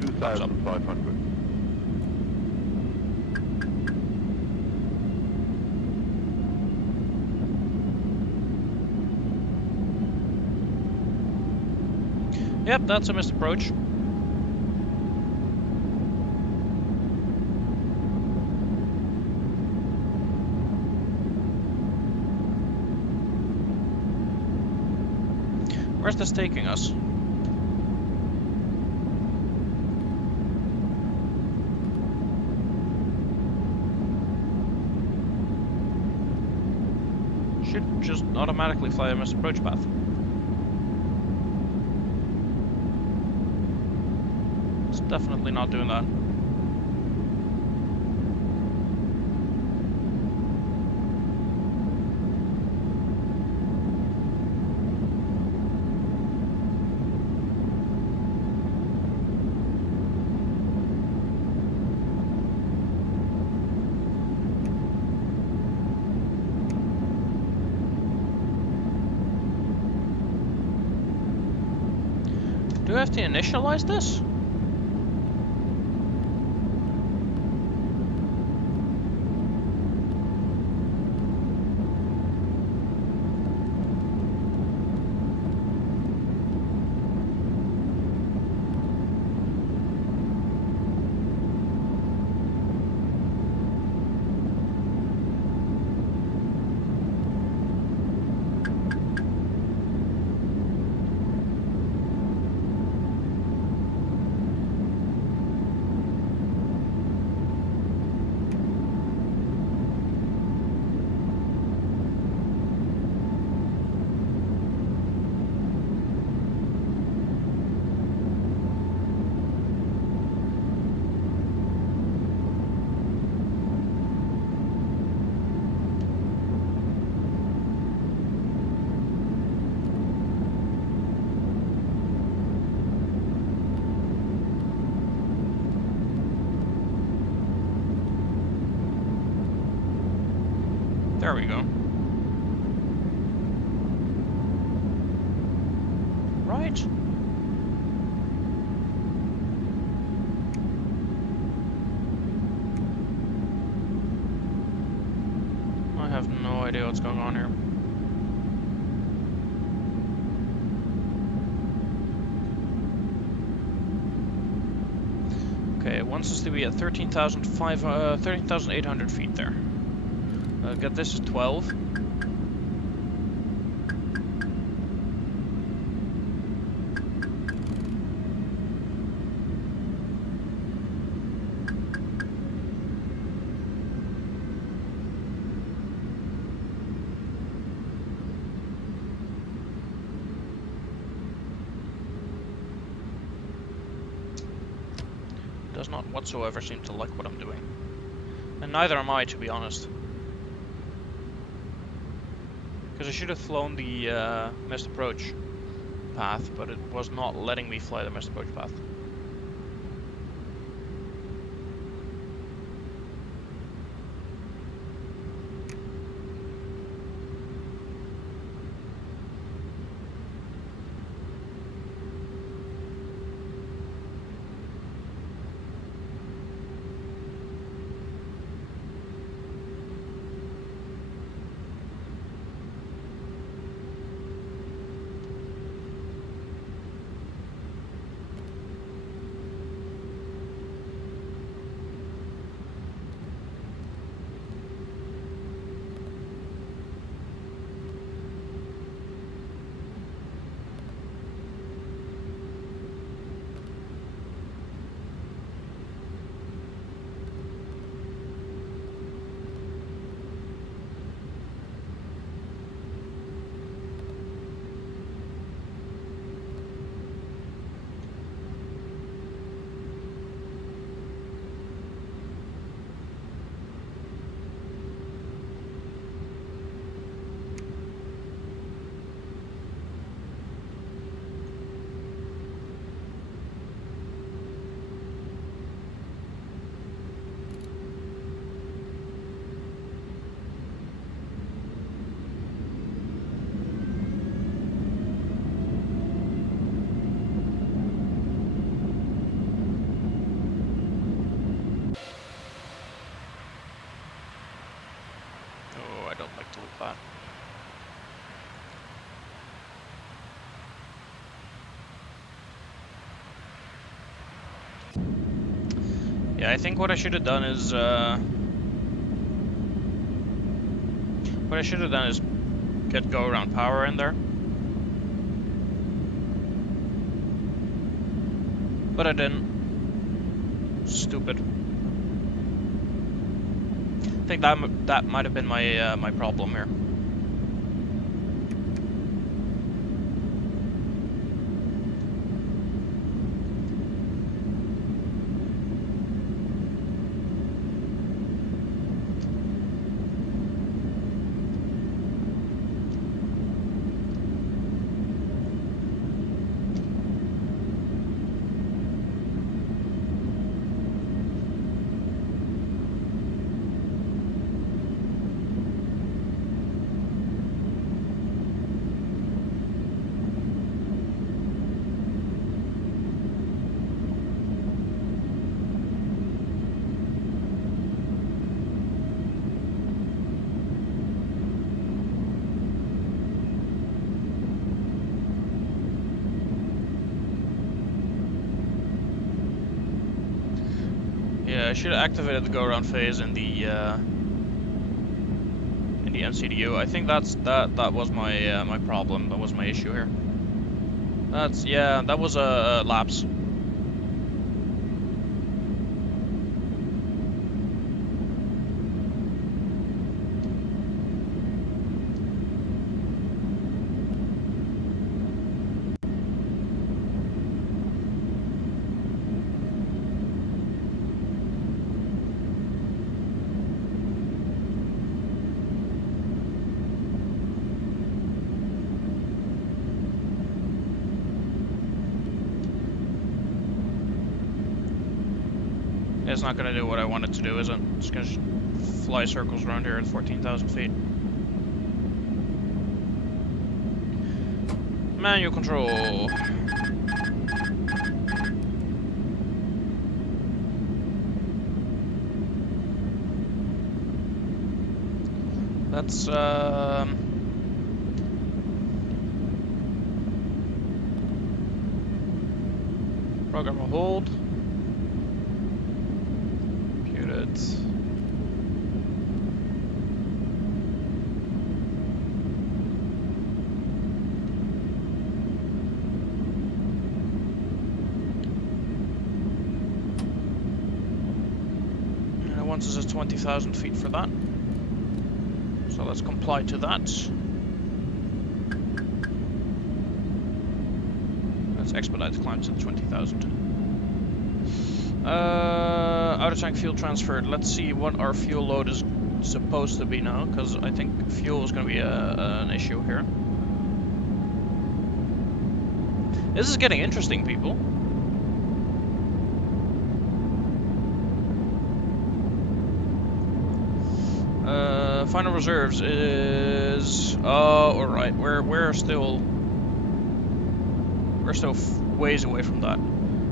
2,500. Yep, that's a missed approach. Where's this taking us? Should just automatically fly a missed approach path. It's definitely not doing that. Do I have to initialize this? There we go. Right. I have no idea what's going on here. Okay, it wants us to be at 13,800 feet there. Get this is 12. Does not whatsoever seem to like what I'm doing. And neither am I, to be honest. Because I should have flown the missed approach path, but it was not letting me fly the missed approach path. don't like to look that. Yeah, I think what I should have done is get go around power in there. But I didn't. Stupid. I think that might have been my my problem here. Yeah, I should have activated the go-around phase in the MCDU. I think that was my my problem. That was my issue here. That was a lapse. It's not gonna do what I want it to do, is it? It's gonna fly circles around here at 14,000 feet. Manual control. Let's program a hold. Once is at 20,000 feet for that. So let's comply to that. Let's expedite the climb to the 20,000. Outer tank fuel transferred. Let's see what our fuel load is supposed to be now, because I think fuel is going to be an issue here. This is getting interesting, people. Final reserves is alright. We're still ways away from that.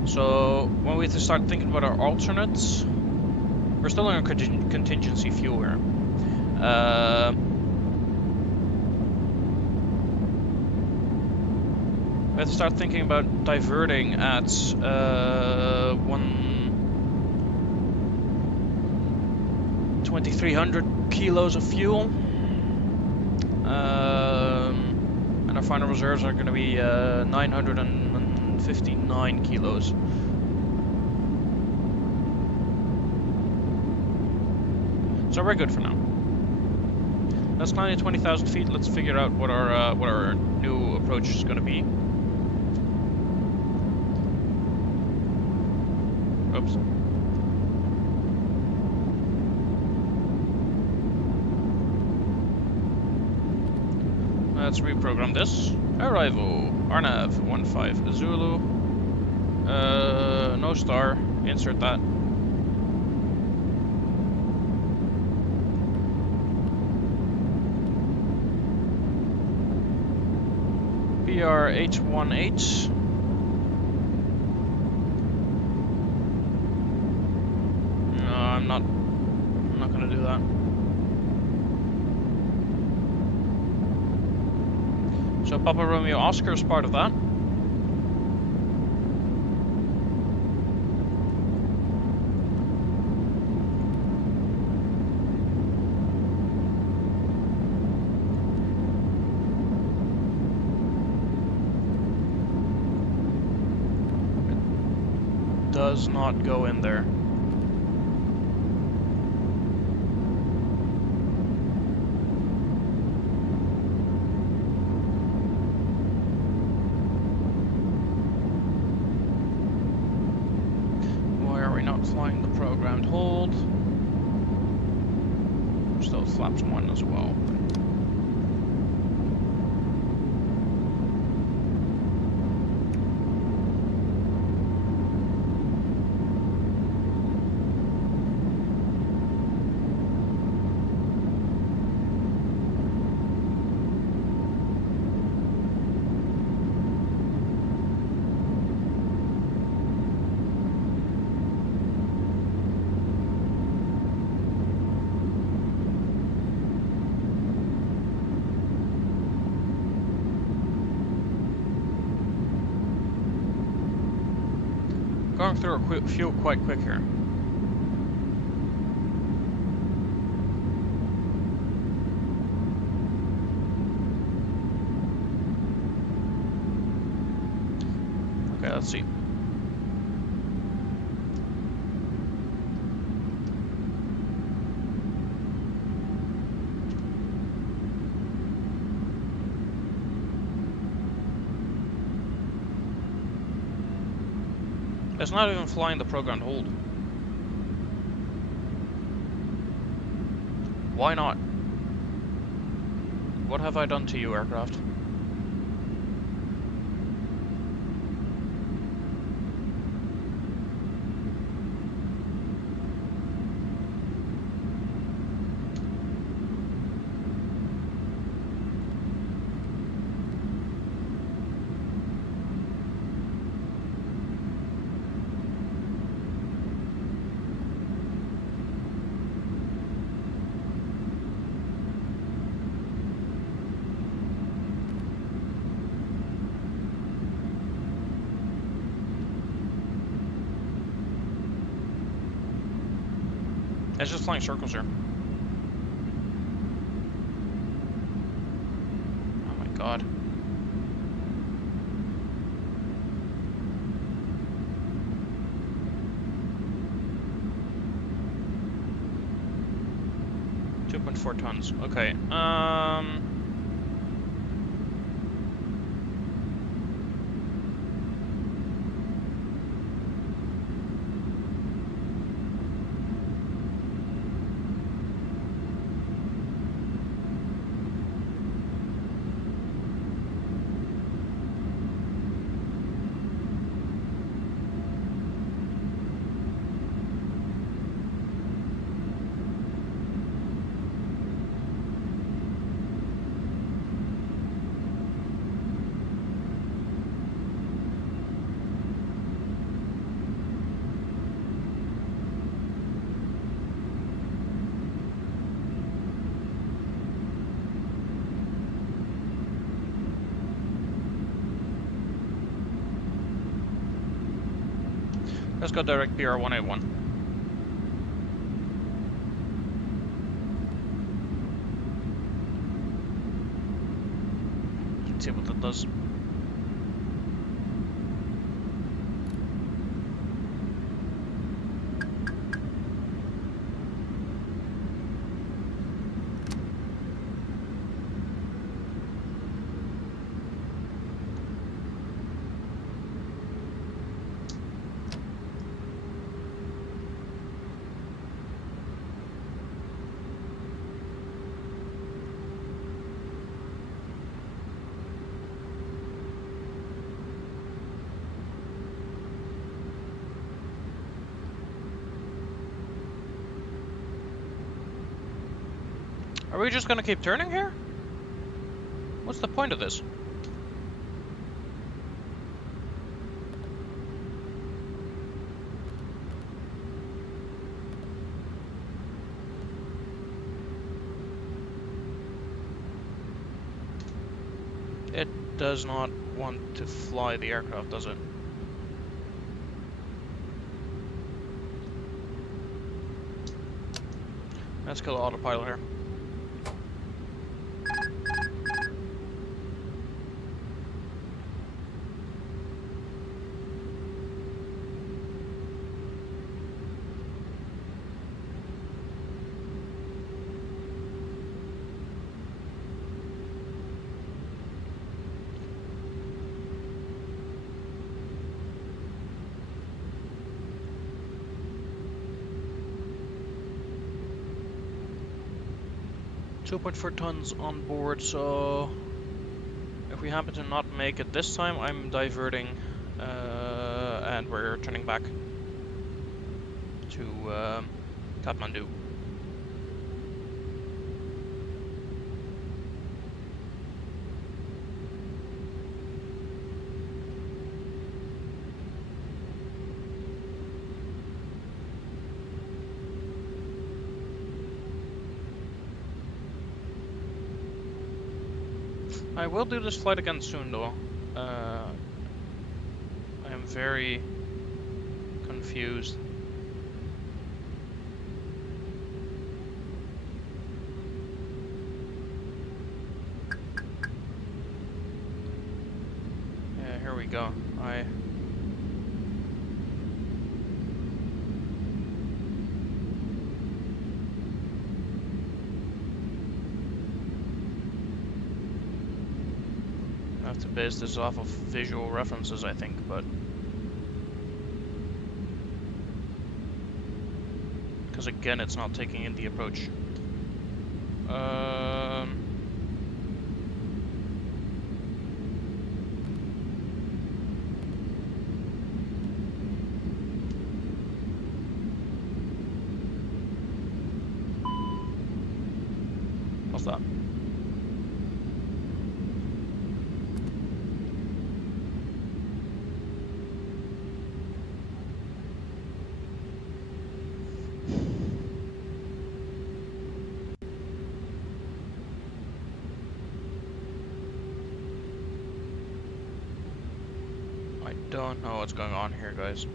So when we start thinking about our alternates, we're still on contingency fuel here. We have to start thinking about diverting at 2,300 kilos of fuel, and our final reserves are going to be 959 kilos. So we're good for now. Let's climb to 20,000 feet. Let's figure out what our new approach is going to be. Oops. Let's reprogram this. Arrival. RNAV 15 Zulu. No star. Insert that. PR 818. No, I'm not gonna do that. So Papa Romeo Oscar is part of that. It does not go in there. Flying the programmed hold. Still flaps 1 as well. Going through a fuel quite quick here. Okay, let's see. It's not even flying the programmed hold. Why not? What have I done to you, aircraft? It's just flying circles here. Oh my god. .4 tons. Okay. Let's go direct PR 181. Let's see what that does. Are we just gonna keep turning here? What's the point of this? It does not want to fly the aircraft, does it? Let's kill the autopilot here. .4 tons on board, so if we happen to not make it this time, I'm diverting and we're turning back to Kathmandu. I will do this flight again soon, though. I am very confused. Yeah, here we go. I have to base this off of visual references, I think, but because again, it's not taking in the approach. What's that? I don't know what's going on here, guys.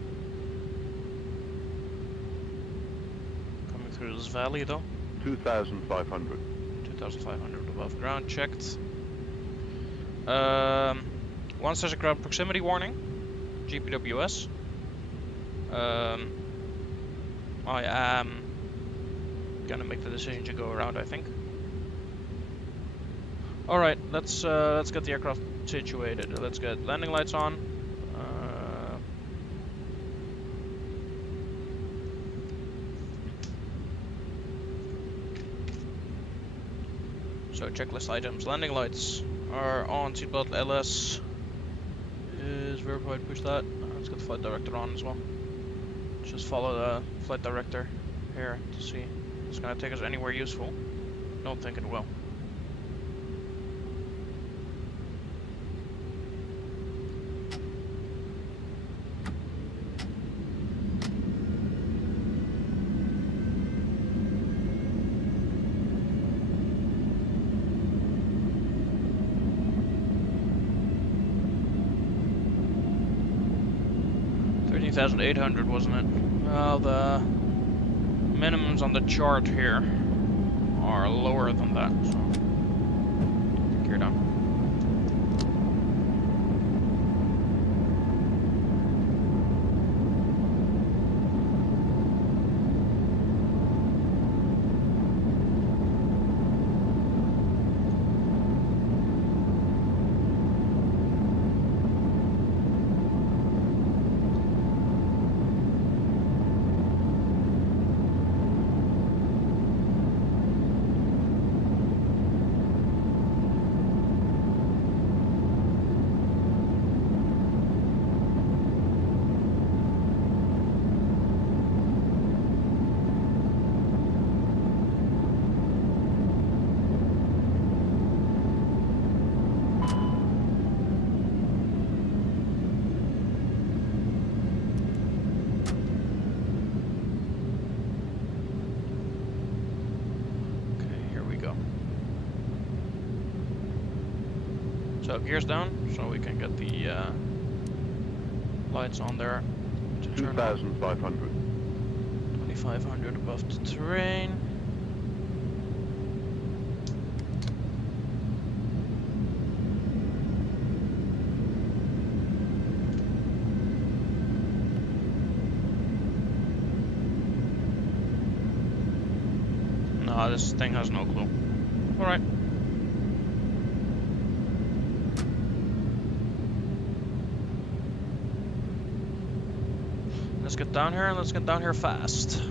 Coming through this valley, though. 2,500. 2,500 above ground, checked. Once there's a ground proximity warning, GPWS. I am gonna make the decision to go around, I think. All right, let's get the aircraft situated. Let's get landing lights on. So checklist items. Landing lights are on. Seatbelt LS is verified. Push that. Let's get the flight director on as well. Just follow the flight director here to see if it's gonna take us anywhere useful. Don't think it will. $13,800, wasn't it? Well, the minimums on the chart here are lower than that, so gear down. So gears down, so we can get the lights on there to turn on. 2,500. 2,500 above the terrain. No, this thing has no clue. Alright. Let's get down here and let's get down here fast.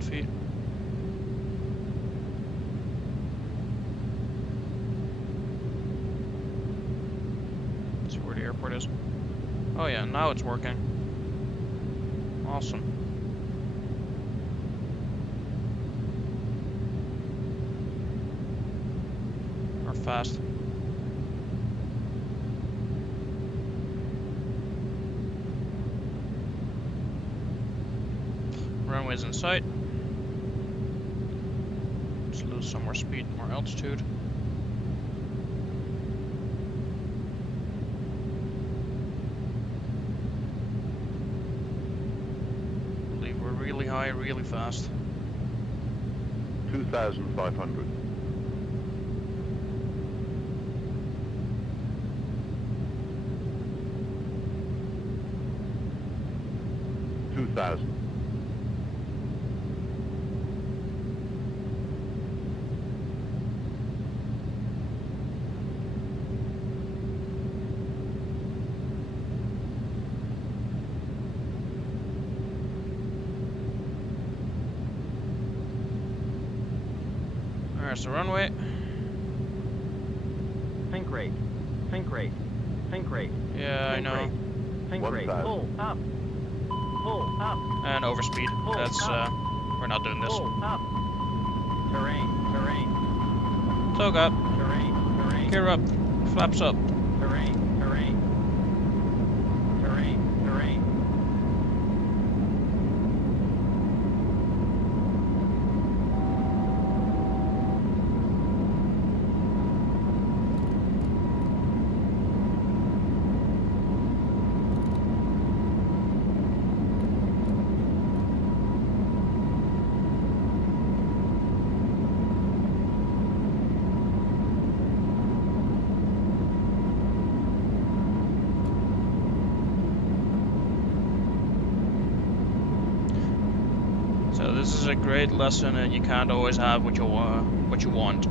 Feet. That's where the airport is. Oh yeah, now it's working. Awesome. Or fast. Runway's in sight. Let's lose some more speed, more altitude. I believe we're really high, really fast. 2,500. 2,000. There's the runway. Think rate. Think rate. Think rate. Yeah, I know. Think rate. Pull up. Pull up. And overspeed. Pull That's up. we're not doing this. Pull up. Terrain. Terrain. Tug up. Terrain. Terrain. Gear up. Flaps up. Terrain. Terrain. Terrain. Terrain. So this is a great lesson, and you can't always have what you want.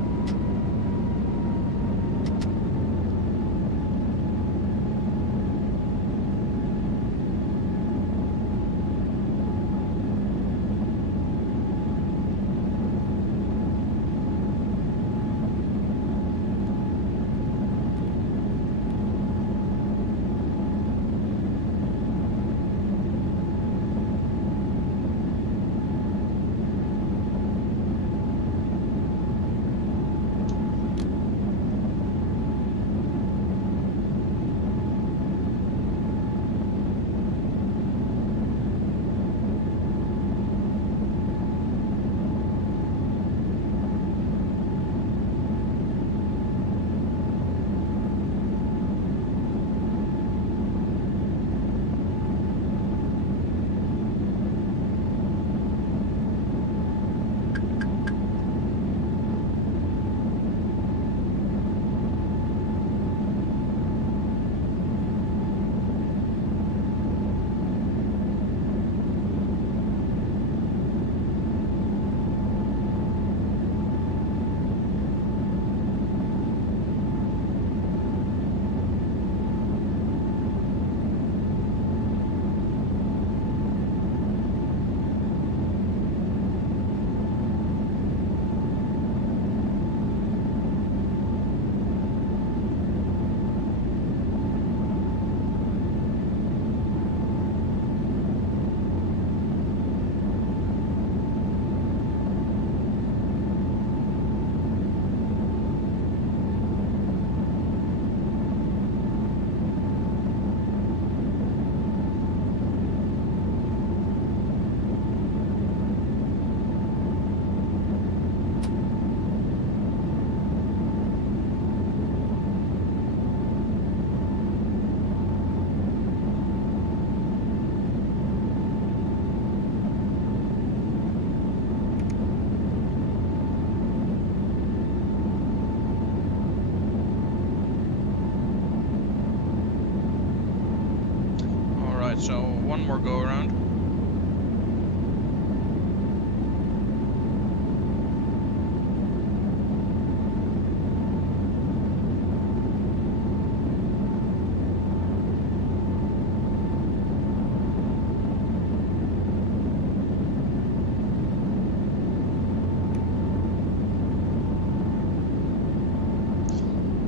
Alright, so one more go around.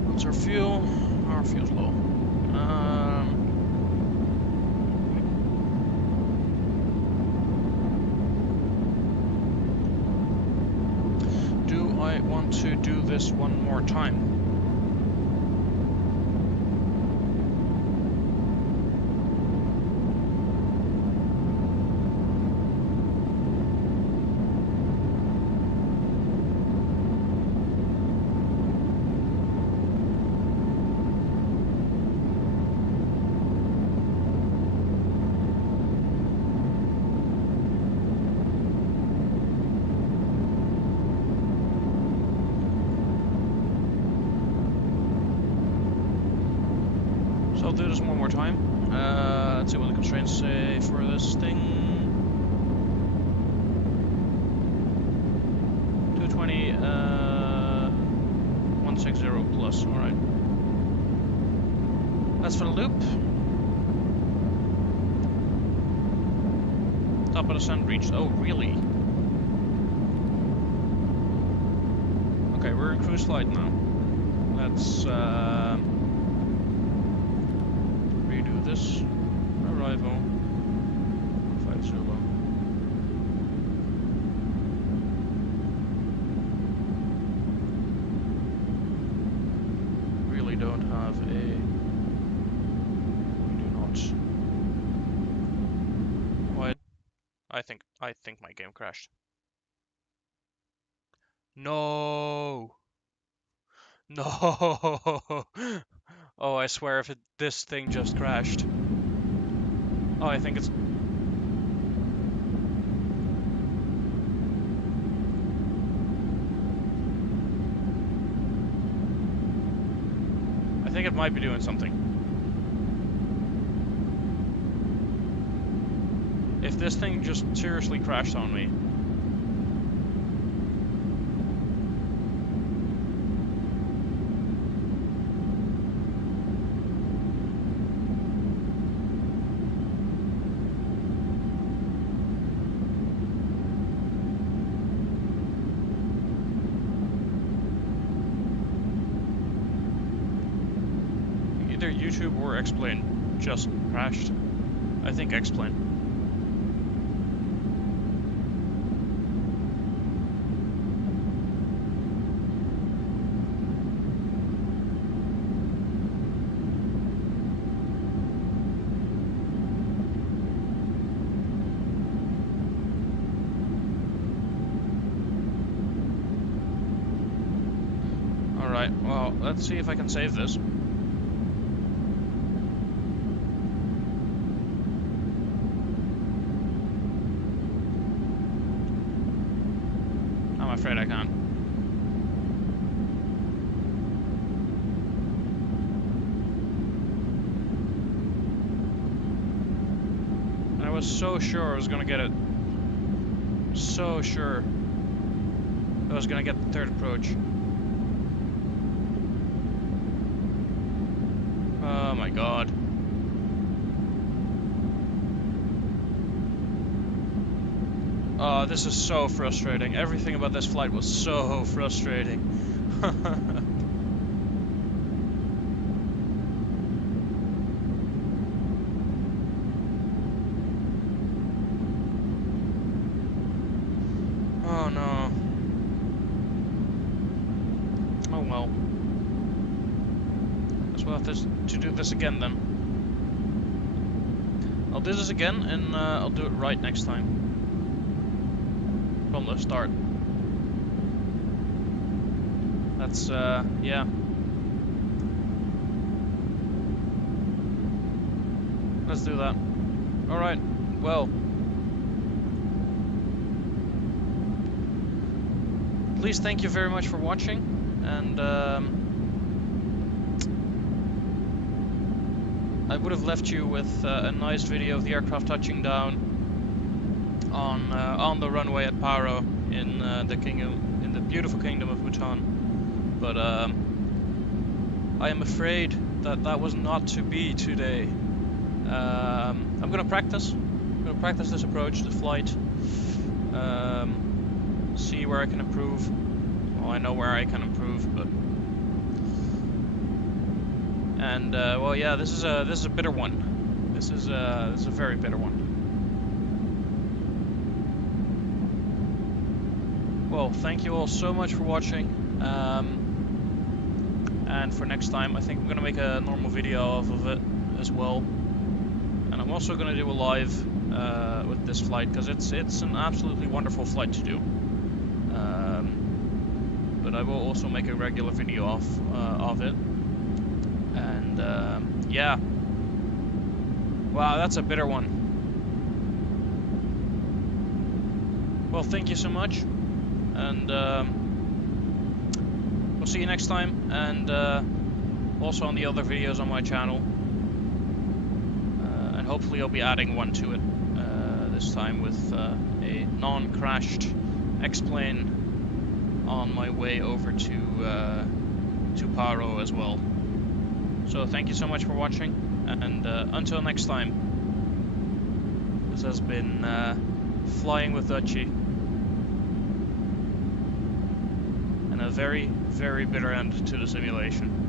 What's our fuel? Our fuel's low. Do I want to do this one more time? So I'll do this one more time. Let's see what the constraints say for this thing. 220, 160 plus, alright. That's for the loop. Top of the sun reached. Oh, really? Okay, we're in cruise flight now. Let's redo this. Arrival 50. Really don't have a. We do not. What? I think my game crashed. No. No. Oh, I swear if this thing just crashed. Oh, I think it's. I think it might be doing something. If this thing just seriously crashed on me. Either YouTube or X-Plane just crashed. I think X-Plane. Alright, well, let's see if I can save this. I'm afraid I can't. I was so sure I was gonna get it. So sure I was gonna get the third approach. Oh my god. Oh, this is so frustrating. Everything about this flight was so frustrating. Oh no. Oh well. Guess we'll have to do this again then. I'll do this again and I'll do it right next time. From the start. That's, yeah. Let's do that. Alright, well. Please thank you very much for watching, and I would have left you with a nice video of the aircraft touching down on the runway at Paro in the beautiful kingdom of Bhutan. But I am afraid that that was not to be today. I'm gonna practice. I'm gonna practice this approach, the flight. See where I can improve. Well, I know where I can improve, but well, yeah, this is a bitter one. This is a very bitter one. Well, thank you all so much for watching. And for next time, I think I'm gonna make a normal video of it as well. And I'm also gonna do a live with this flight because it's an absolutely wonderful flight to do. But I will also make a regular video of it. And yeah. Wow, that's a bitter one. Well, thank you so much, and we'll see you next time, and also on the other videos on my channel. And hopefully I'll be adding one to it this time with a non-crashed X-plane on my way over to Paro as well. So thank you so much for watching, and until next time, this has been Flying with Dutchie, and a very, very bitter end to the simulation.